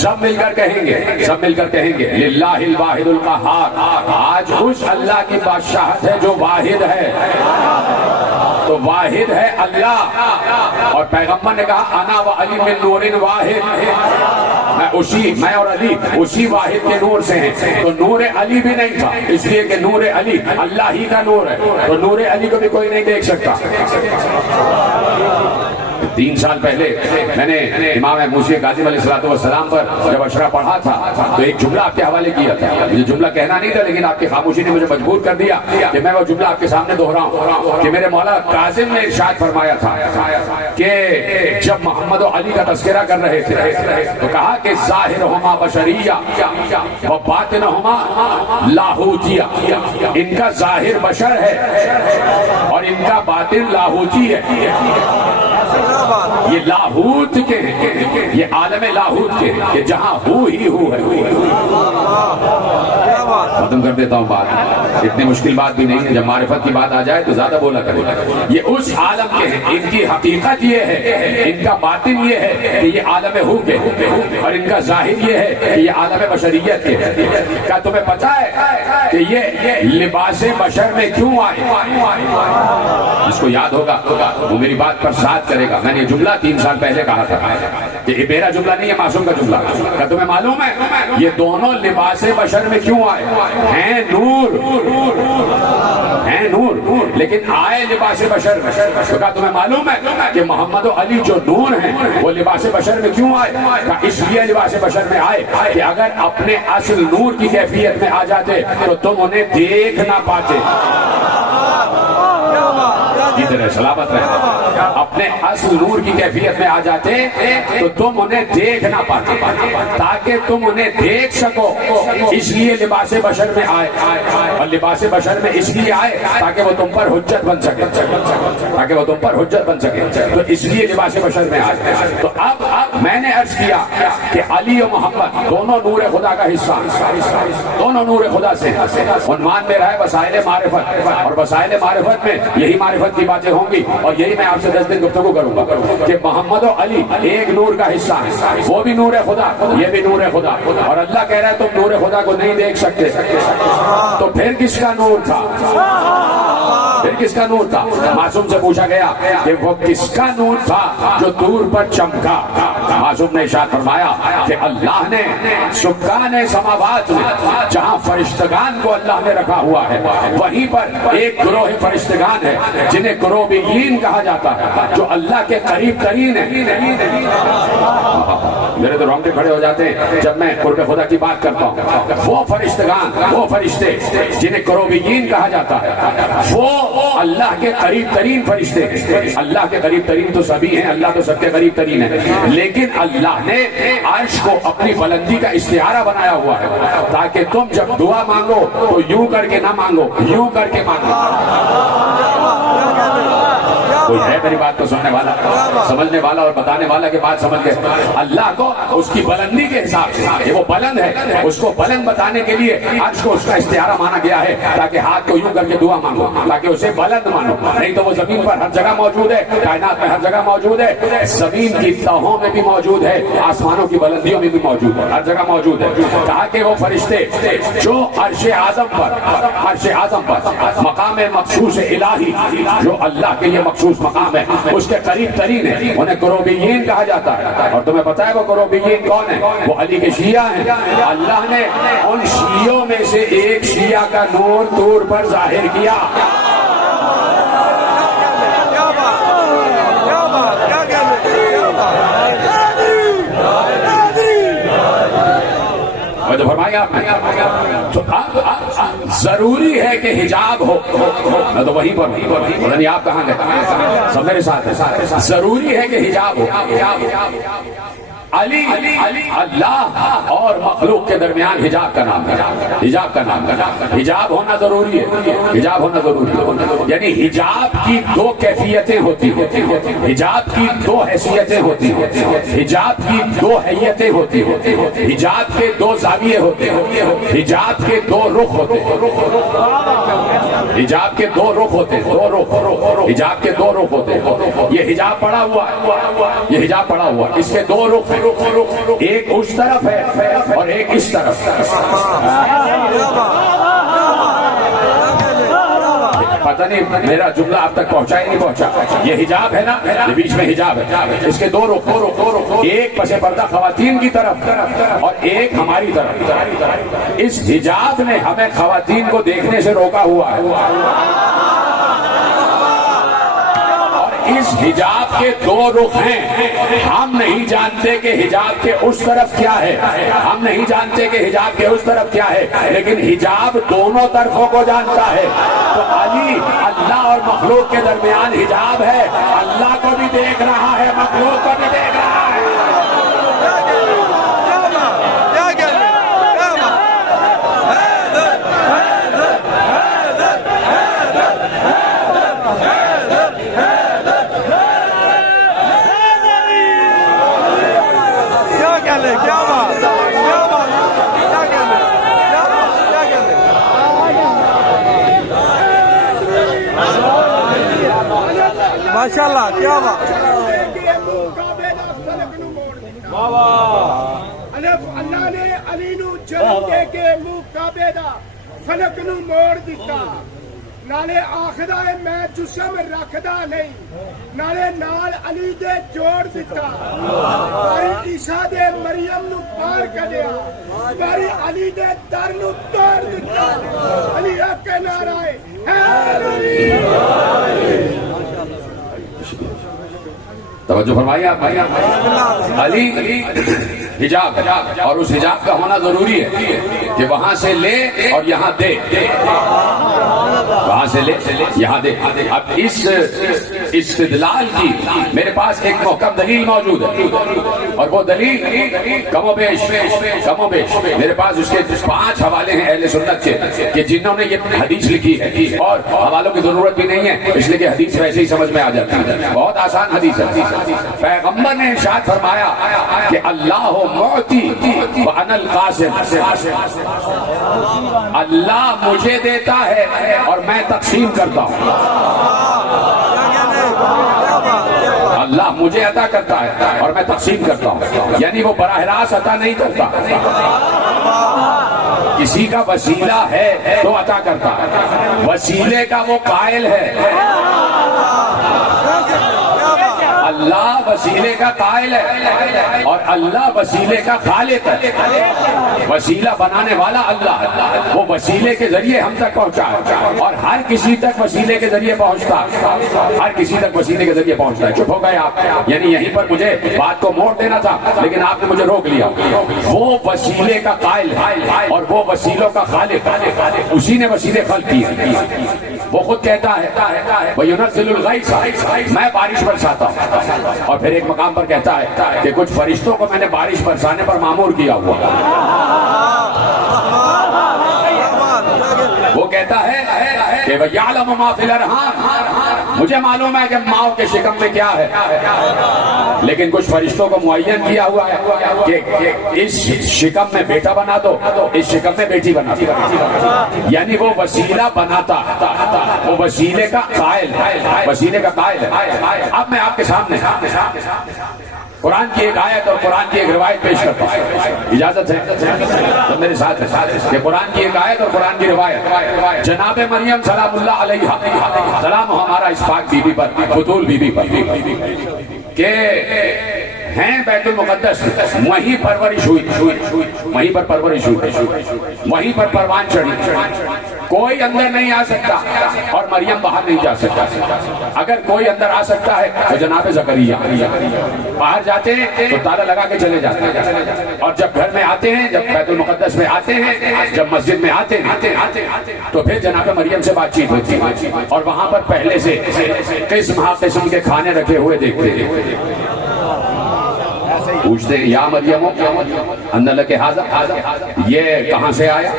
سب مل کر کہیں گے, سب مل کر کہیں گے للہ الواحد القہار. آج اس اللہ کی بادشاہت ہے جو واحد ہے. تو واحد ہے اللہ. اور پیغمبر نے کہا انا و علی من نور واحد, میں اور علی اسی واحد کے نور سے ہیں. تو نور علی بھی نہیں تھا, اس لیے کہ نور علی اللہ ہی کا نور ہے. تو نور علی کو بھی کوئی نہیں دیکھ سکتا. 3 سال پہلے میں نے امام موسی کاظم علیہ السلام پر جب اشرا پڑھا تھا تو ایک جملہ آپ کے حوالے کیا تھا. مجھے جملہ کہنا نہیں تھا, لیکن آپ کی خاموشی نے مجھے مجبور کر دیا کہ میں وہ جملہ آپ کے سامنے دہراؤں کہ میرے مولا کاظم نے ارشاد فرمایا تھا کہ جب محمد و علی کا تذکرہ کر رہے تھے تو کہا کہ ظاہرہما بشریہ و باطنہما لاہوتیہ. ان کا ظاہر بشر ہے اور ان کا باطن لاہوتی ہے. یہ لاہوت کے ہیں, یہ عالم لاہوت کے ہیں کہ جہاں ہو ہی ہو ہے. ختم کر دیتا ہوں بات, اتنی مشکل بات بھی نہیں ہے. جب معرفت کی بات آ جائے تو زیادہ بولا کرے. یہ اس عالم کے ہیں, ان کی حقیقت یہ ہے, ان کا باطن یہ ہے کہ یہ عالم ہو کے, اور ان کا ظاہر یہ ہے کہ یہ عالم بشریت کے. کیا تمہیں پتا ہے کہ یہ لباس بشر میں کیوں آئے؟ اس کو یاد ہوگا وہ میری بات پر ساتھ کرے گا. میں نے یہ جملہ 3 سال پہلے کہا تھا کہ یہ میرا جملہ نہیں ہے, معصوم کا جملہ. کیا تمہیں معلوم ہے یہ دونوں لباس بشر میں کیوں آئے؟ ہیں نور, ہیں نور, لیکن آئے لباس بشر میں. تو کیا تمہیں معلوم ہے کہ محمد و علی جو نور ہیں وہ لباس بشر میں کیوں آئے؟ اس لیے لباس بشر میں آئے کہ اگر اپنے اصل نور کی کیفیت میں آ جاتے تو تم انہیں دیکھ نہ پاتے. سلامت رہے. اپنے اصل نور کی کیفیت میں آ جاتے تو تم انہیں دیکھ نہ پاتے. تاکہ تم انہیں دیکھ سکو اس لیے لباس بشر میں آئے, اور لباس بشر میں اس لیے آئے تاکہ وہ تم پر حجت بن سکے, تاکہ وہ تم پر حجت بن سکے. تو اس لیے لباس بشر میں آئے. تو اب میں نے عرض کیا کہ علی و محمد دونوں نور خدا کا حصہ, دونوں نور خدا سے. عنوان میرا ہے وسائل معرفت, اور وسائل معرفت میں یہی معرفت کی باتیں ہوں گی. اور یہی میں آپ سے 10 دن گفتگو کروں گا کہ محمد و علی ایک نور کا حصہ ہے, وہ بھی نور خدا, یہ بھی نور خدا. اور اللہ کہہ رہا ہے تم نور خدا کو نہیں دیکھ سکتے. تو پھر کس کا نور تھا؟ پھر کس کا نور تھا؟ معصوم سے پوچھا گیا کہ وہ کس کا نور تھا جو دور پر چمکا؟ معصوم نے ارشاد فرمایا کہ اللہ نے سکان سماوات میں جہاں فرشتگان کو اللہ نے رکھا ہوا ہے وہیں پر ایک گروہ فرشتگان ہے جنہیں کروبیین کہا جاتا ہے جو اللہ کے قریب ترین ہے. میرے تو رونگٹے کھڑے ہو جاتے ہیں جب میں قرب خدا کی بات کرتا ہوں. وہ فرشتگان، وہ فرشتے جنہیں کروبیین کہا جاتا ہے وہ اللہ کے قریب ترین فرشتے ہیں. اللہ کے قریب ترین تو سبھی ہیں، اللہ تو سب کے قریب ترین ہے، لیکن اللہ نے عرش کو اپنی بلندی کا استعارہ بنایا ہوا ہے تاکہ تم جب دعا مانگو تو یوں کر کے نہ مانگو، یوں کر کے مانگو. کوئی ہے میری بات کو سننے والا، سمجھنے والا اور بتانے والا کہ بات سمجھ گئے؟ اللہ کو اس کی بلندی کے حساب سے کہ وہ بلند ہے، اس کو بلند بتانے کے لیے عرش کو اس کا استعارہ مانا گیا ہے تاکہ ہاتھ کو یوں کر کے دعا مانگو، تاکہ اسے بلند مانو. نہیں تو وہ زمین پر ہر جگہ موجود ہے، کائنات میں ہر جگہ موجود ہے، زمین کی تہوں میں بھی موجود ہے، آسمانوں کی بلندیوں میں بھی موجود ہے، ہر جگہ موجود ہے. تاکہ وہ فرشتے جو عرش اعظم پر مقام مخصوص الہی جو اللہ کے لیے مخصوص مقام ہے اس کے قریب ترین ہے، انہیں کروبیین کہا جاتا ہے. اور تمہیں پتا ہے وہ کروبیین کون ہیں؟ وہ علی کے شیعہ ہیں. اللہ نے ان شیعوں میں سے ایک شیعہ کا نور طور پر ظاہر کیا. جو فرمایا تو ضروری ہے کہ حجاب ہو. میں تو وہیں پر پتہ نہیں آپ کہاں گئے، سب میرے ساتھ ہے. ضروری ہے کہ حجاب ہو. علی اللہ اور مخلوق کے درمیان حجاب کا نام ہے، حجاب کا نام ہے. حجاب ہونا ضروری ہے، حجاب ہونا ضروری ہے. یعنی حجاب کی دو کیفیتیں ہوتی ہیں، حجاب کی دو حیثیتیں ہوتی ہیں، حجاب کی دو حیتیں ہوتی ہیں، حجاب کے دو زاویے ہوتے ہیں، حجاب کے دو رخ ہوتے ہیں، حجاب کے دو رخ ہوتے ہیں، دو رخ، حجاب کے دو رخ ہوتے ہیں. یہ حجاب پڑا ہوا ہے، یہ حجاب پڑا ہوا ہے، اس کے دو رخ، ایک اس طرف ہے اور ایک اس طرف. پتہ نہیں میرا جملہ اب تک پہنچا ہی نہیں پہنچا. یہ حجاب ہے نا، یہ بیچ میں حجاب ہے، اس کے دو رخ، ایک پس پردہ خواتین کی طرف اور ایک ہماری طرف. اس حجاب نے ہمیں خواتین کو دیکھنے سے روکا ہوا ہے. اس حجاب کے دو رخ ہیں. ہم نہیں جانتے کہ حجاب کے اس طرف کیا ہے، ہم نہیں جانتے کہ حجاب کے اس طرف کیا ہے، لیکن حجاب دونوں طرفوں کو جانتا ہے. تو علی اللہ اور مخلوق کے درمیان حجاب ہے، اللہ کو بھی دیکھ رہا ہے، مخلوق کو بھی دیکھ رہا ہے. ماشاءاللہ کیا بات. اللہ نے علی نو جنم دے کے منہ کعبے دا فلک نو موڑ دیتا. نالے آخدا ہے میں جسم رکھدا نہیں، نالے نال علی دے جوڑ دیتا. باری عیسیٰ دے مریم نو پار کڈیا، باری علی دے در نو توڑ دیتا. علی حق کے نعرہ ہے توجہ فرمائیے آپ. علی حجاب ہے اور اس حجاب کا ہونا ضروری ہے کہ وہاں سے لے اور یہاں دے، وہاں سے لے یہاں دے. اب اس استدلال کی میرے پاس ایک محکم دلیل موجود ہے اور وہ دلیل کم و بیش میرے پاس اس کے 5 حوالے ہیں اہل سنت کے کہ جنہوں نے یہ حدیث لکھی ہے اور حوالوں کی ضرورت بھی نہیں ہے اس لیے کہ حدیث ویسے ہی سمجھ میں آ جاتی ہے. بہت آسان حدیث ہے. پیغمبر نے ارشاد فرمایا کہ اللہ معطی وانا القاسم، اللہ مجھے دیتا ہے اور میں تقسیم کرتا ہوں. اللہ مجھے عطا کرتا ہے اور میں تقسیم کرتا ہوں، یعنی وہ براہ راست عطا نہیں کرتا. کسی کا وسیلہ ہے تو عطا کرتا ہے، وسیلے کا وہ قائل ہے۔ اللہ وسیلے کا قائل ہے اور اللہ وسیلے کا خالق ہے۔ وسیلہ بنانے والا اللہ، وہ وسیلے کے ذریعے ہم تک پہنچا ہے اور ہر کسی تک وسیلے کے ذریعے پہنچتا ہے، ہر کسی تک وسیلے کے ذریعے پہنچتا ہے۔ چپ ہو گئے آپ، یعنی یہیں پر مجھے بات کو موڑ دینا تھا لیکن آپ نے مجھے روک لیا۔ وہ وسیلے کا قائل ہے اور وہ وسیلوں کا خالق ہے، اسی نے وسیلے خلق کیے۔ وہ خود کہتا ہے وَيُنَزِّلُ الْغَيْثَ، میں بارش برساتا ہوں، اور پھر ایک مقام پر کہتا ہے کہ کچھ فرشتوں کو میں نے بارش برسانے پر مامور کیا ہوا۔ وہ کہتا ہے کہ وَيَعْلَمُ مَا فِي الْأَرْحَامِ، مجھے معلوم ہے کہ ماؤں کے شکم میں کیا ہے، لیکن کچھ فرشتوں کو معین کیا ہوا ہے کہ اس شکم میں بیٹا بنا دو، اس شکم میں بیٹی بنا دو، یعنی وہ وسیلہ بناتا، وہ وسیلے کا قائل ہے، وسیلے کا قائل ہے۔ اب میں آپ کے سامنے قرآن کی ایک آیت اور قرآن کی ایک روایت پیش کرتا ہوں، اجازت ہے تو میرے ساتھ ہے کہ قرآن کی ایک آیت اور قرآن کی روایت۔ جناب مریم سلام اللہ علیہا، سلام ہو ہمارا اس پاک بی بی پر، بطول بی بی پر، کہ ہیں بیت المقدس، وہیں پرورش ہوئی، وہیں پر پرورش ہوئی، وہیں پر پروان چڑھی، کوئی اندر نہیں آ سکتا اور مریم باہر نہیں جا سکتا۔ اگر کوئی اندر آ سکتا ہے تو جناب زکریا، باہر جاتے ہیں تو تالا لگا کے چلے جاتے ہیں، اور جب گھر میں آتے ہیں، جب بیت المقدس میں آتے ہیں، جب مسجد میں آتے ہیں تو پھر جناب مریم سے بات چیت ہوتی ہے، اور وہاں پر پہلے سے قسم کے کھانے رکھے ہوئے دیکھتے ہیں۔ پوچھتے ہیں یا مریم ان لک ھذا، یہ کہاں سے آیا،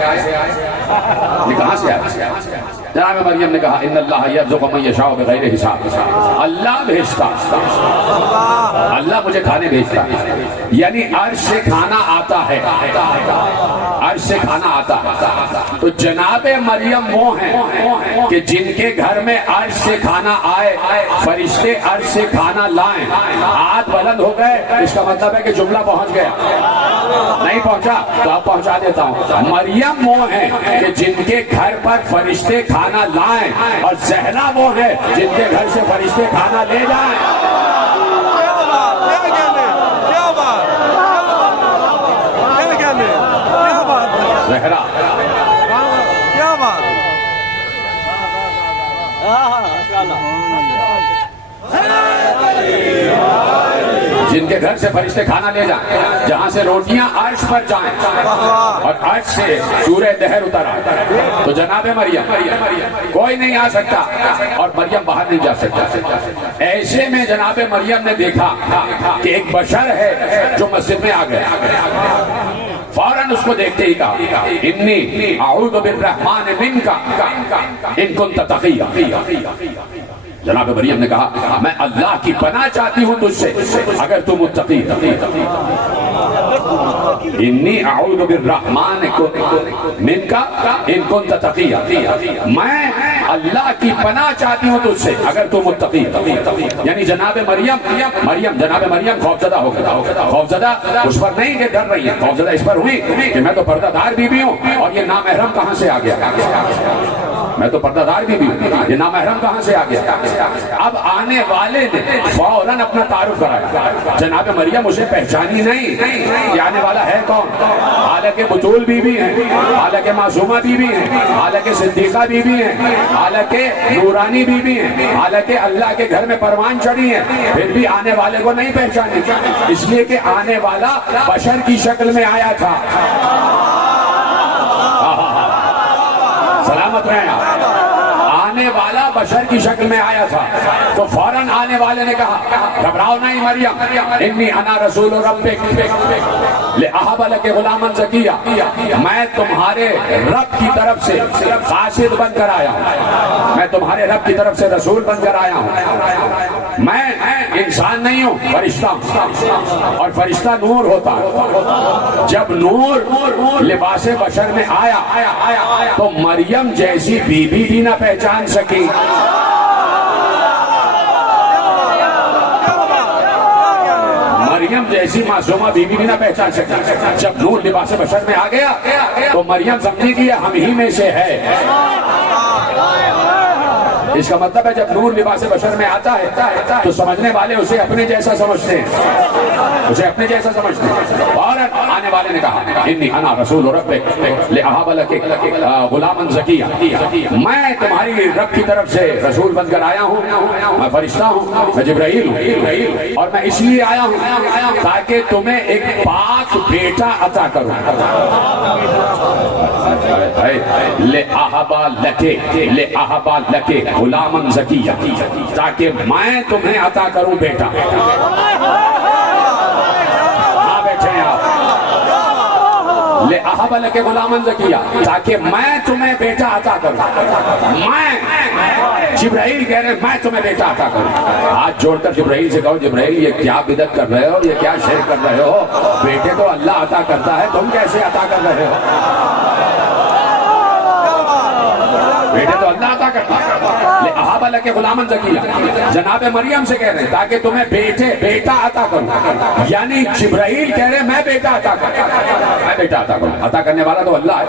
یہ کہاں سے آیا؟ جناب مریم نے کہا ان اللہ یرزق من یشاء بغیر حساب، اللہ بھیجتا، اللہ مجھے کھانے بھیجتا، یعنی عرش سے کھانا آتا ہے، عرش سے کھانا آتا ہے۔ تو جناب مریم وہ ہیں کہ جن کے گھر میں عرش سے کھانا آئے، فرشتے عرش سے کھانا لائیں، ہاتھ بلند ہو گئے، اس کا مطلب ہے کہ جملہ پہنچ گیا، نہیں پہنچا تو آپ پہنچا دیتا ہوں۔ مریم وہ ہیں کہ جن کے گھر پر فرشتے کھانا لائیں، اور زہرا وہ ہے جن کے گھر سے فرشتے کھانا لے جائیں۔ زہرا کیا بات، جن کے گھر سے فرشتے کھانا لے جائیں، جہاں سے روٹیاں عرش پر جائیں اور عرش سے سورہ دہر اتر آئے، تو جناب مریم کوئی نہیں آ سکتا اور مریم باہر نہیں جا سکتا۔ ایسے میں جناب مریم نے دیکھا کہ ایک بشر ہے جو مسجد میں آ گیا، فوراً اس کو دیکھتے ہی کہا انی اعوذ بالرحمن منک ان کنت تقیا۔ جناب مریم نے کہا میں اللہ کی پناہ چاہتی ہوں تجھ سے اگر تو متقی۔ انی اعوذ بالرحمن منک ان کنت تقیا، میں اللہ کی پناہ چاہتی ہوں تجھ سے اگر تو متقی۔ یعنی جناب مریم خوفزدہ ہو گیا، خوفزدہ اس پر نہیں کہ ڈر رہی ہے، خوفزدہ اس پر ہوئی کہ میں تو پردہ دار بیوی ہوں اور یہ نامحرم کہاں سے آ گیا، میں تو پردہ دار بیوی ہوں، یہ نامحرم کہاں سے آ گیا۔ اب آنے والے نے فوراً اپنا تعارف کرایا، جناب مریم اسے پہچانی نہیں کہ آنے والا ہے کون، حالانکہ بطول بیوی ہیں، حالانکہ معصومہ بیوی ہیں، حالانکہ صدیقہ بیوی ہیں، حالانکہ نورانی بیوی ہیں، حالانکہ اللہ کے گھر میں پروان چڑھی ہیں، پھر بھی آنے والے کو نہیں پہچانی، اس لیے کہ آنے والا بشر کی شکل میں آیا تھا۔ سلامت رہیں آپ، آنے والا بشر کی شکل میں آیا تھا، تو فوراً آنے والے نے کہا گھبراؤ نہیں مریم، انی انا رسول ربک لأہب لک غلاما زکیا، میں تمہارے رب کی طرف سے قاصد بن کر آیا ہوں، میں تمہارے رب کی طرف سے رسول بن کر آیا ہوں، میں انسان نہیں ہوں، فرشتہ ہوں، اور فرشتہ نور ہوتا ہے، جب نور لباس بشر میں آیا تو مریم جیسی بیوی بھی نہ پہچان سکی۔ مریم جیسی معصومہ بیوی بھی نہ پہچان سکتی. جب نور لباس بشر میں آ گیا تو مریم سمجھی کہ یہ ہم ہی میں سے ہے. اس کا مطلب ہے جب نور لباس بشر میں آتا ہے تو سمجھنے والے اسے اپنے جیسا سمجھتے ہیں, اسے اپنے جیسا سمجھتے ہیں. اور آنے والے نے کہا انی انا رسول ربک لأہب لک غلاما زکیا, میں تمہاری رب کی طرف سے رسول بن کر آیا ہوں, میں فرشتہ ہوں, میں جبرائیل ہوں, اور میں اس لیے آیا ہوں تاکہ تمہیں ایک پاک بیٹا عطا کروں. لأہب لک غلاما زکیا, تاکہ میں تمہیں عطا کروں بیٹا. ہاں بیٹھے ہیں آپ. لأہب لک غلاما زکیا, تاکہ میں تمہیں بیٹا عطا کروں. میں جبرائیل کہہ رہے ہیں میں تمہیں بیٹا عطا کروں. ہاتھ جوڑ کر جبرائیل سے کہو جبرائیل یہ کیا بدعت کر رہے ہو, یہ کیا شرک کر رہے ہو, بیٹے تو اللہ عطا کرتا ہے, تم کیسے عطا کر رہے ہو؟ بیٹے تو اللہ عطا کرتا ہے. لأہب لک غلاما زکیا, جناب مریم سے کہہ رہے ہیں تاکہ تمہیں بیٹا عطا کروں. یعنی جبرائیل کہہ رہے ہیں میں بیٹا عطا کروں, میں بیٹا عطا کروں. عطا کرنے والا تو اللہ ہے.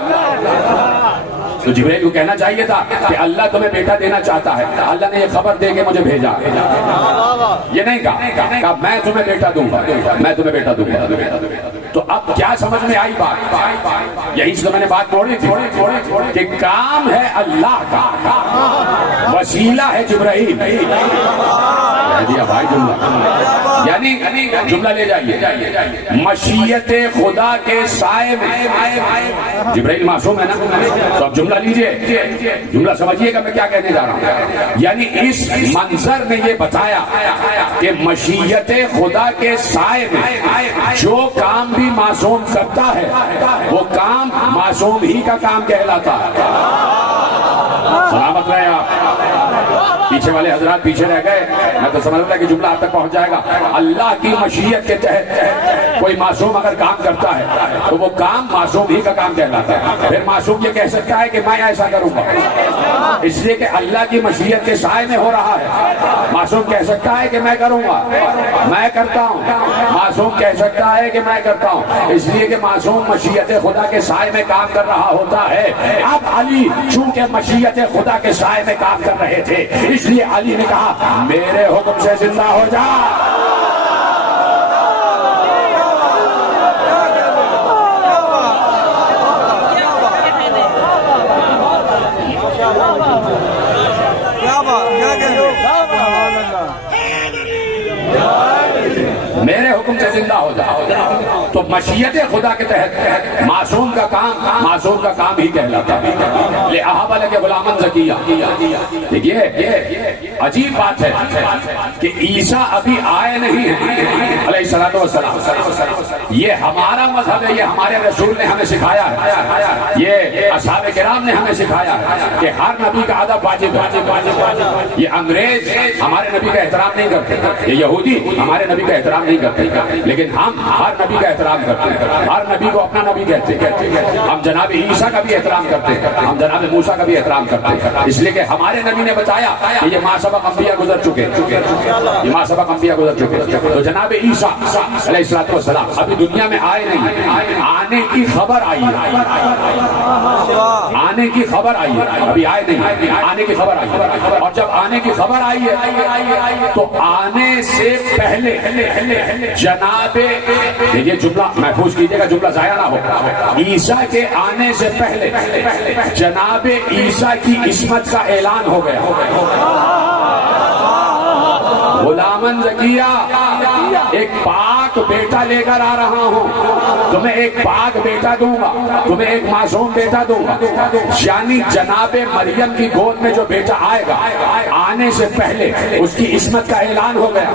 تو جبرائیل کو کہنا چاہیے تھا کہ اللہ تمہیں بیٹا دینا چاہتا ہے, اللہ نے یہ خبر دے کے مجھے بھیجا. یہ نہیں کہا میں تمہیں بیٹا دوں گا, میں تمہیں بیٹا دوں گا. تو اب کیا سمجھ میں آئی بات؟ یہی سے میں نے بات موڑی تھی کہ کام ہے اللہ کا, وسیلہ ہے جبرائیل. دیا بھائی جملہ, یعنی جملہ لے جائیے. مشیت خدا کے سائے میں جبرائیل معصوم ہے نا, تو اب جملہ لیجئے, جملہ سمجھیے گا میں کیا کہنے جا رہا ہوں. یعنی اس منظر میں یہ بتایا کہ مشیت خدا کے سائے میں جو کام بھی معصوم کرتا ہے وہ کام معصوم ہی کا کام کہلاتا ہے. سلامت رہے آپ. پیچھے والے حضرات پیچھے رہ گئے, میں تو سمجھ رہا کہ جملہ آپ تک پہنچ جائے گا. اللہ کی مشیت کے تحت کوئی معصوم اگر کام کرتا ہے تو وہ کام معصوم ہی کا کام کہلاتا ہے. پھر معصوم یہ کہہ سکتا ہے کہ میں ایسا کروں گا, اس لیے کہ اللہ کی مشیت کے سائے میں ہو رہا ہے. معصوم کہہ سکتا ہے کہ میں کروں گا, میں کرتا ہوں. معصوم کہہ سکتا ہے کہ میں کرتا ہوں, اس لیے کہ معصوم مشیت خدا کے سائے میں کام کر رہا ہوتا ہے. اب علی چونکہ مشیت خدا کے سائے میں کام کر رہے تھے, اس لیے علی نے کہا میرے حکم سے زندہ ہو جا. میرے حکم سے زندہ ہو جا. تو مشیت خدا کے تحت معصوم کا کام ہی کہلاتا ہے. لأہب لک غلاما زکیا. دیکھیے عجیب بات ہے کہ عیسیٰ ابھی آئے نہیں ہیں علیہ الصلوۃ والسلام. یہ ہمارا مذہب ہے, یہ ہمارے رسول نے ہمیں سکھایا ہے, یہ اصحاب کرام نے ہمیں سکھایا ہے کہ ہر نبی کا ادب واجب ہے. یہ انگریز ہمارے نبی کا احترام نہیں کرتے, یہ یہودی ہمارے نبی کا احترام نہیں کرتے, لیکن ہم ہر نبی کا احترام کرتے ہیں. ہر نبی کو اپنا نبی کہتے ہیں. ہم جناب عیسیٰ کا بھی احترام کرتے ہیں, ہم جناب موسیٰ کا بھی احترام کرتے ہیں, اس لیے کہ ہمارے نبی نے بتایا کہ یہ ما سبق انبیاء گزر چکے, یہ ما سبق انبیاء گزر چکے. تو جناب عیسیٰ علیہ الصلوۃ والسلام ابھی دنیا میں آئے نہیں, آنے کی خبر آئی ہے, آنے کی خبر آئی ہے, ابھی آئے نہیں, آنے کی خبر آئی ہے. اور جب آنے کی خبر آئی ہے تو آنے سے پہلے جناب, یہ جملہ محفوظ کیجئے گا, جملہ ضائع نہ ہو. عیسیٰ کے آنے سے پہلے جناب عیسیٰ کی عصمت کا اعلان ہو گیا. غلاما زکیا, ایک پاک بیٹا لے کر آ رہا ہوں, تمہیں ایک پاک بیٹا دوں گا, تمہیں ایک معصوم بیٹا دوں گا. یعنی جناب مریم کی گود میں جو بیٹا آئے گا, آنے سے پہلے اس کی عصمت کا اعلان ہو گیا.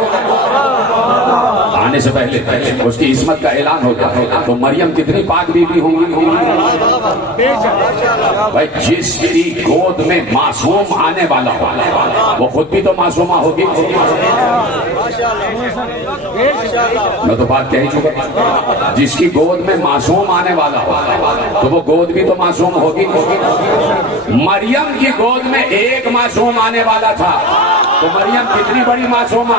آنے سے پہلے اس کی عصمت کا اعلان ہو گیا. تو مریم کتنی پاک بیوی ہوں گی بھائی, جس کی گود میں معصوم آنے والا ہو وہ خود بھی تو معصومہ ہوگی. میں تو بات کہہ چکا, جس کی گود میں معصوم آنے والا ہو تو وہ گود بھی تو معصوم ہوگی. مریم کی گود میں ایک معصوم آنے والا تھا, تو مریم کتنی بڑی معصومہ.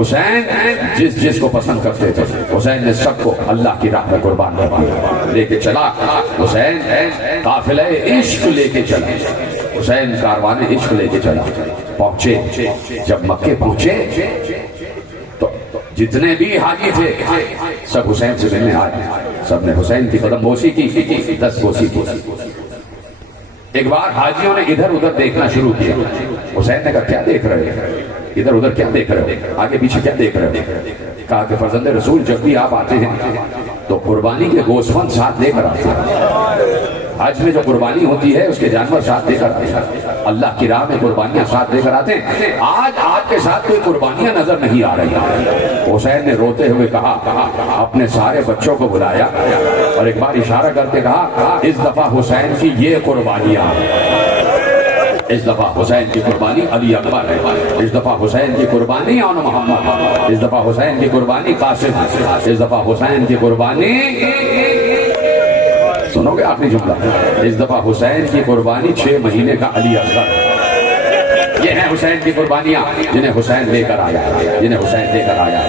حسین جس کو پسند کرتے تھے حسین نے سب کو اللہ کی راہ میں قربان کر دیا، لے کے چلا حسین قافلہ عشق لے کے چلا، حسین کاروان عشق لے کے چلا، پہنچے جب مکے پہنچے تو جتنے بھی حاجی تھے سب حسین سے ملنے آئے، سب نے حسین کی قدم بوسی کی، 10 بوسی کی۔ ایک بار حاجیوں نے ادھر ادھر دیکھنا شروع کیا، حسین نے کہا کیا دیکھ رہے ہیں، ادھر ادھر کیا دیکھ رہے ہیں، آگے پیچھے کیا دیکھ رہے ہیں؟ کہا کہ فرزند رسول جب بھی آپ آتے ہیں تو قربانی کے گوسفند ساتھ لے کر آتے ہیں، حج میں جو قربانی ہوتی ہے اس کے جانور ساتھ لے کر آتے ہیں، اللہ کی راہ میں قربانیاں ساتھ لے کر آتے ہیں، آج آپ کے ساتھ کوئی قربانیاں نظر نہیں آ رہی۔ حسین نے روتے ہوئے کہا، اپنے سارے بچوں کو بلایا اور ایک بار اشارہ کر کے کہا اس دفعہ حسین کی یہ قربانیاں، اس دفعہ حسین کی قربانی علی اکبر ہے، اس دفعہ حسین کی قربانی آن محمد، اس دفعہ حسین کی قربانی قاسم، اس دفعہ حسین کی قربانی، سنو گے آخری جملہ، اس دفعہ حسین کی قربانی 6 مہینے کا علی اکبر۔ یہ ہیں حسین کی قربانیاں جنہیں حسین لے کر آیا، جنہیں حسین لے کر آیا۔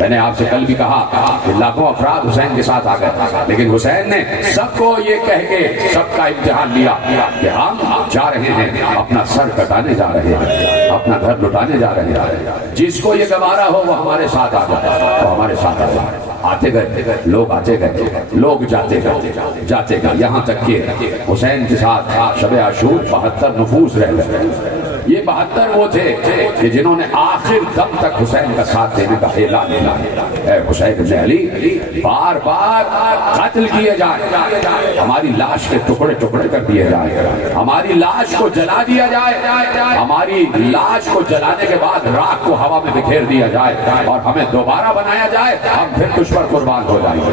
میں نے آپ سے کل بھی کہا کہ لاکھوں افراد حسین کے ساتھ آ گئے، لیکن حسین نے سب کو یہ کہہ کے سب کا امتحان لیا کہ ہم جا رہے ہیں، اپنا سر کٹانے جا رہے ہیں، اپنا گھر لٹانے جا رہے ہیں، جس کو یہ گوارا ہو وہ ہمارے ساتھ آ جائے، تو ہمارے ساتھ آ جائے۔ آتے گئے لوگ، آتے گئے لوگ، جاتے گئے، یہاں تک کہ حسین کے ساتھ شب عاشور 72 نفوس رہ گئے۔ یہ 72 وہ تھے کہ جنہوں نے آخر دم تک حسین کا ساتھ دینے کا اعلان کیا، اے حسین بن علی بار بار قتل کیے جائے، ہماری لاش کے ٹکڑے ٹکڑے کر دیے جائے، ہماری لاش کو جلا دیا جائے، ہماری لاش کو جلانے کے بعد راکھ کو ہوا میں بکھیر دیا جائے اور ہمیں دوبارہ بنایا جائے، ہم پھر تجھ پر قربان ہو جائیں گے۔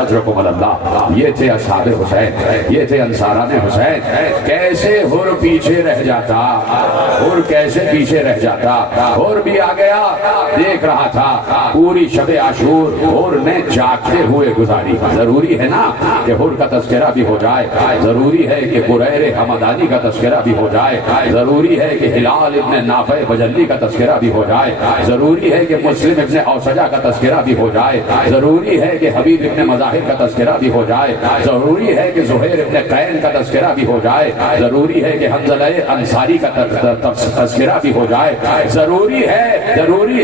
اجرکم اللہ۔ یہ تھے اصحاب حسین، یہ تھے انصاران حسین۔ کیسے ہر پیچھے رہ جاتا، اور کیسے پیچھے رہ جاتا، اور بھی آ گیا، دیکھ رہا تھا پوری شب عاشور اور نے جاگتے ہوئے گزاری۔ ضروری ہے نا کہ ہر کا تذکرہ بھی ہو جائے، ضروری ہے کہ قریر حمدانی کا تذکرہ بھی ہو جائے، ضروری ہے کہ ہلال ابن نافع بجلی کا تذکرہ بھی ہو جائے، ضروری ہے کہ مسلم ابن اوسجہ کا تذکرہ بھی ہو جائے، ضروری ہے کہ حبیب ابن مظاہر کا تذکرہ بھی ہو جائے، ضروری ہے کہ زہیر ابن قین کا تذکرہ بھی ہو جائے، ضروری ہے کہ حنظلہ انصاری کا تذکرہ بھی ہو جائے، ضروری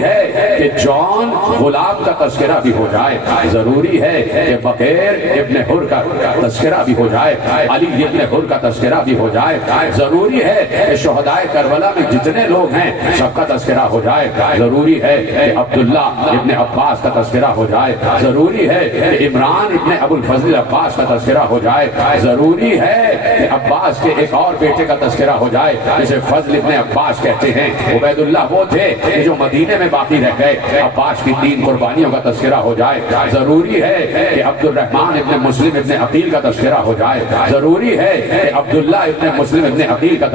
ہے کہ جان غلام کا تذکرہ بھی ہو جائے، ضروری ہے کہ بقیر ابن حر کا تذکرہ بھی ہو جائے، علی ابن حر کا تذکرہ بھی ہو جائے، ضروری ہے کہ شہدائے کربلا میں جتنے لوگ ہیں سب کا تذکرہ ہو جائے، ضروری ہے کہ عبداللہ ابن عباس کا تذکرہ ہو جائے، ضروری ہے کہ عمران ابن ابو الفضل عباس کا تذکرہ ہو جائے، ضروری ہے کہ عباس کے ایک اور بیٹے کا تذکرہ ہو جائے جسے فضل ابن عباس کہتے ہیں۔ عبید اللہ وہ تھے کہ جو مدینے میں باقی رہ گئے، عباس کی 3 قربانیوں کا تذکرہ ہو جائے، ضروری ہے کہ عبد الرحمن ابن مسلم ابن عقیل کا تذکرہ ہو جائے، ضروری ہے کہ عبداللہ ابن مسلم ابن عقیل کا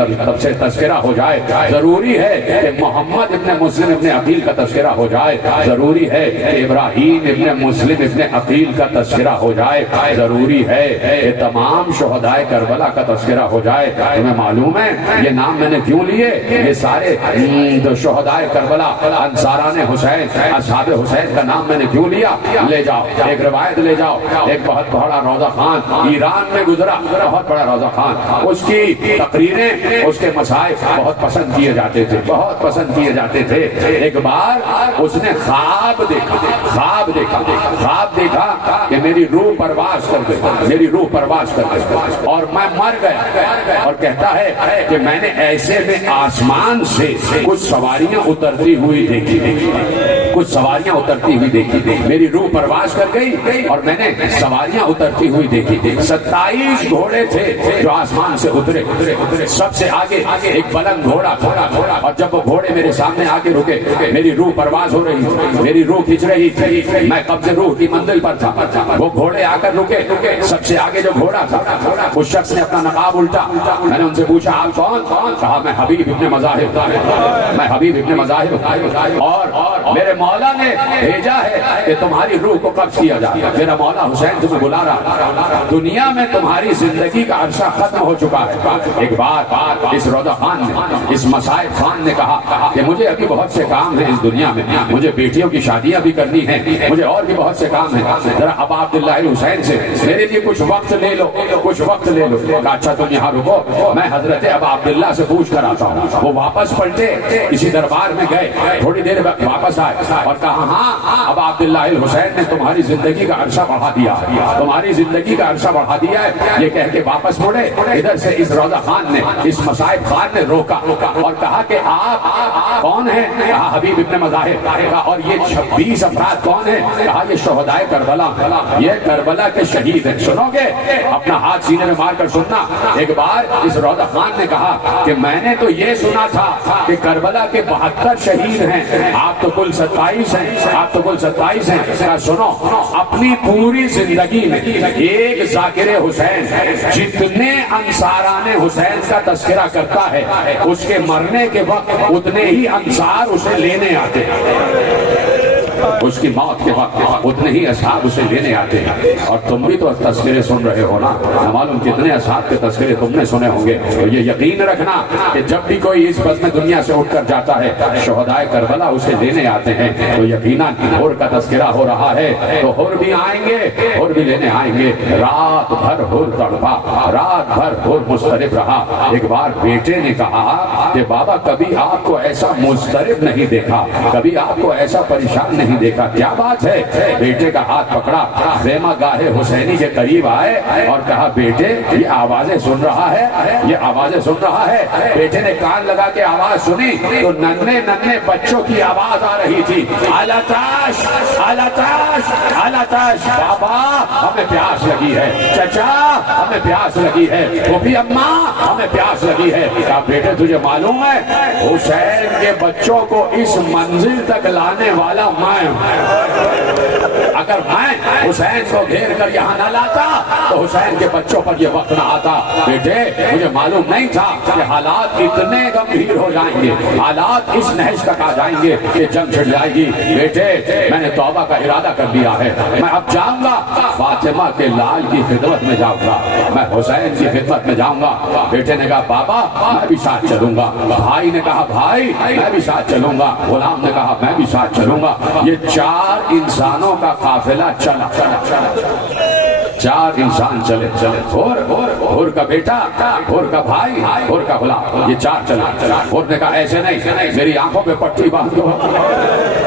تذکرہ ہو جائے، ضروری ہے کہ محمد ابن مسلم ابن عقیل کا تذکرہ ہو جائے، ضروری ہے کہ ابراہیم ابن مسلم ابن عقیل کا تذکرہ ہو جائے، ضروری ہے کہ تمام شہدائے کربلا کا تذکرہ ہو جائے۔ تمہیں معلوم ہے یہ نام میں نے کیوں لیے؟ یہ سارے شہدائے کربلا، انصاران حسین، اصحاب حسین کا نام میں نے کیوں لیا؟ لے جاؤ ایک روایت لے جاؤ، ایک بہت بڑا روضہ خان ایران میں گزرا، بہت بڑا روضہ خان، اس کی تقریریں، اس کے مسائل بہت پسند کیے جاتے تھے، بہت پسند کیے جاتے تھے۔ ایک بار اس نے خواب دیکھا کہ میری روح پرواز کر گئی، میری روح پرواز کر گئی اور میں مر گیا، اور کہتا ہے کہ میں نے ایسے میں آسمان سے کچھ سواریاں اترتی ہوئی دیکھی، کچھ سواریاں اترتی ہوئی دیکھی، میری روح پرواز کر گئی اور میں نے سواریاں اترتی ہوئی دیکھی۔ 27 گھوڑے تھے جو آسمان سے اترے، سب سے آگے ایک بلند گھوڑا تھا، اور جب وہ گھوڑے میرے سامنے آگے رکے، میری روح پرواز ہو رہی تھی، میری روح کھنچ رہی تھی، میں قبض روح کی منزل پر تھا۔ وہ گھوڑے آ کر رکے، سب سے آگے جو گھوڑا تھا اس شخص نے اپنا نقاب الٹا، میں نے ان سے پوچھا آپ کون؟ کہا میں حبیب ابن مظاہر، میں حبیب ابن مظاہر، اور میرے مولا نے بھیجا ہے کہ تمہاری روح کو قبض کیا جائے. میرا مولا حسین تمہیں بلا رہا. دنیا میں تمہاری زندگی کا عرصہ ختم ہو چکا ہے. ایک بار اس روضہ خان نے, اس مسائب خان نے کہا کہ مجھے ابھی بہت سے کام ہیں اس دنیا میں, مجھے بیٹیوں کی شادیاں بھی کرنی ہیں, مجھے اور بھی بہت سے کام ہیں, ذرا ابا عبداللہ حسین سے میرے لیے کچھ وقت لے لو, کچھ وقت لے لو. کہا اچھا تم یہاں رکو, میں حضرت ابا عبداللہ سے پوچھ کر آتا ہوں. وہ واپس پلٹے, کسی دربار میں گئے, تھوڑی دیر واپس آئے اور کہا ہاں ابا عبداللہ حسین نے تمہاری زندگی کا عرصہ بڑھا دیا, تمہاری زندگی کا عرصہ بڑھا دیا ہے. یہ کہہ کے واپس مڑے. ادھر سے اس روضہ خان نے, اس مسائب خان نے روکا اور کہا کہ آپ کون ہیں؟ کہا حبیب ابن مظاہر. اور یہ 26 افراد کون ہیں؟ کہا یہ شہدائے کربلا, یہ کربلا کے شہید ہیں. سنو گے؟ اپنا ہاتھ سینے میں مار کر سننا. ایک بار اس روضہ خان نے کہا کہ میں نے تو یہ سنا تھا کہ کربلا کے 72 شہید ہیں, آپ تو کل 27 ہیں, آپ تو کل 27 ہیں. کہا سنو, اپنی پوری زندگی میں ایک ذاکر حسین جتنے انصاران حسین کا تذکرہ کرتا ہے, اس کے مرنے کے وقت اتنے ہی انصار اسے لینے آتے ہیں, اس کی موت کے وقت اتنے ہی اصحاب اسے لینے آتے ہیں. اور تم بھی تو تذکرے سن رہے ہو نا, نہ معلوم کتنے اصحاب کے تذکرے تم نے سنے ہوں گے. تو یہ یقین رکھنا کہ جب بھی کوئی اس بزم دنیا سے اٹھ کر جاتا ہے, شہدائے کربلا اسے لینے آتے ہیں, تو یقیناً حور کا تذکرہ ہو رہا ہے. تو حور بھی آئیں گے, حور بھی لینے آئیں گے. رات بھر حور تڑپا, رات بھر حور مضطرب رہا. ایک بار بیٹے نے کہا کہ بابا کبھی آپ کو ایسا مضطرب نہیں دیکھا, کبھی آپ کو ایسا پریشان نہیں دیکھا, کیا بات ہے؟ بیٹے کا ہاتھ پکڑا, خیمہ گاہ حسینی کے قریب آئے اور کہا بیٹے یہ آوازیں سن رہا ہے, یہ آوازیں سن رہا ہے. بیٹے نے کان لگا کے آواز سنی تو ننھے ننھے بچوں کی آواز آ رہی تھی, الاتش الاتش الاتش. بابا ہمیں پیاس لگی ہے, چچا ہمیں پیاس لگی ہے, پھوپھی اماں ہمیں پیاس لگی ہے. کہا بیٹے تجھے معلوم ہے حسین کے بچوں کو اس منزل تک لانے والا میں, اگر میں حسین کو گھیر کر یہاں نہ لاتا تو حسین کے بچوں پر یہ وقت نہ آتا. بیٹے مجھے معلوم نہیں تھا کہ حالات اتنے گمبھیر ہو جائیں گے, حالات اس نہج تک آ جائیں گے کہ جنگ چھڑ جائے گی. بیٹے میں نے توبہ کا ارادہ کر لیا ہے, میں اب جاؤں گا فاطمہ کے لال کی خدمت میں جاؤں گا, میں حسین کی خدمت میں جاؤں گا. بیٹے نے کہا بابا میں بھی ساتھ چلوں گا. بھائی نے کہا بھائی میں بھی ساتھ چلوں گا. غلام نے کہا میں بھی ساتھ چلوں گا. یہ 4 انسانوں کا قافلہ چلا, چار انسان چلے چلے, حور کا بیٹا, حور کا بھائی, حور کا غلام, یہ 4 چلے. حور نے کہا ایسے نہیں, میری آنکھوں پہ پٹی باندھ دو,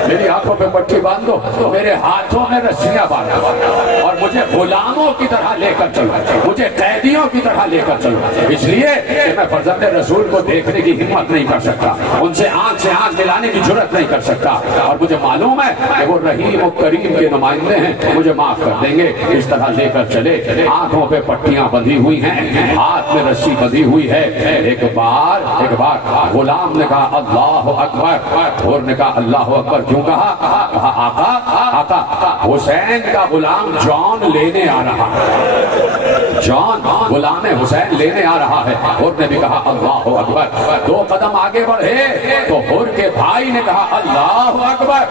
میری آنکھوں پہ پٹی باندھ دو, میرے ہاتھوں میں رسیاں باندھو اور مجھے غلاموں کی طرح لے کر چلو, مجھے قیدیوں کی طرح لے کر چلو. اس لیے کہ میں فرزند رسول کو دیکھنے کی ہمت نہیں کر سکتا, ان سے آنکھ ملانے کی جرت نہیں کر سکتا, اور مجھے معلوم ہے کہ وہ رحیم و کریم کے نمائندے ہیں, مجھے معاف کر دیں گے. اس طرح لے کر چلے, آنکھوں پہ پٹیاں بندھی ہوئی ہیں, ہاتھ میں رسی بندھی ہوئی ہے. ایک بار غلام نے کہا اللہ اکبر, حور نے کہا اللہ اکبر کیوں کہا؟ کہا آقا حسین کا غلام جان لینے آ رہا ہے, جان غلام حسین لینے آ رہا ہے. حور نے بھی کہا اللہ اکبر. 2 قدم آگے بڑھے تو حور کے بھائی نے کہا اللہ اکبر.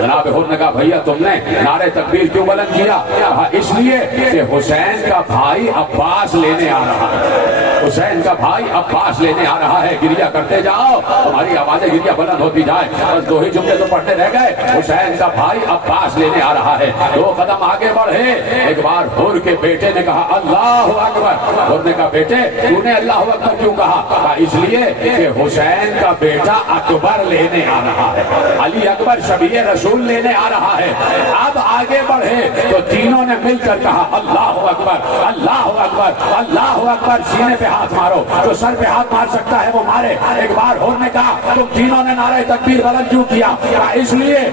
جناب حور نے کہا بھیا تم نے نعرہ تکبیر کیوں بلند کیا؟ کہا اس لیے کہ حسین کا بھائی عباس لینے آ رہا ہے, حسین کا بھائی عباس لینے آ رہا ہے. گریہ کرتے جاؤ, تمہاری آوازیں گریہ بلند ہوتی جائے. بس 2 ہی جملے تو پڑھتے رہ گئے, حسین کا بھائی عباس لینے آ رہا ہے. 2 قدم آگے بڑھے, ایک بار حور کے بیٹے نے کہا اللہ اکبر. حور نے کہا بیٹے تو نے اللہ اکبر کیوں کہا؟ کہا اس لیے کہ حسین کا بیٹا اکبر لینے آ رہا ہے, علی اکبر شبیہ رسول لینے آ رہا ہے. اب آگے بڑھے تو تینوں نے مل کر کہا اللہ اکبر, اللہ اکبر, اللہ اکبر. سینے پہ ہاتھ مارو, جو سر پہ ہاتھ مار سکتا ہے وہ مارے. ایک بار حور نے کہا تم تینوں نے نعرہ تکبیر بلند کیوں کیا؟ اس لیے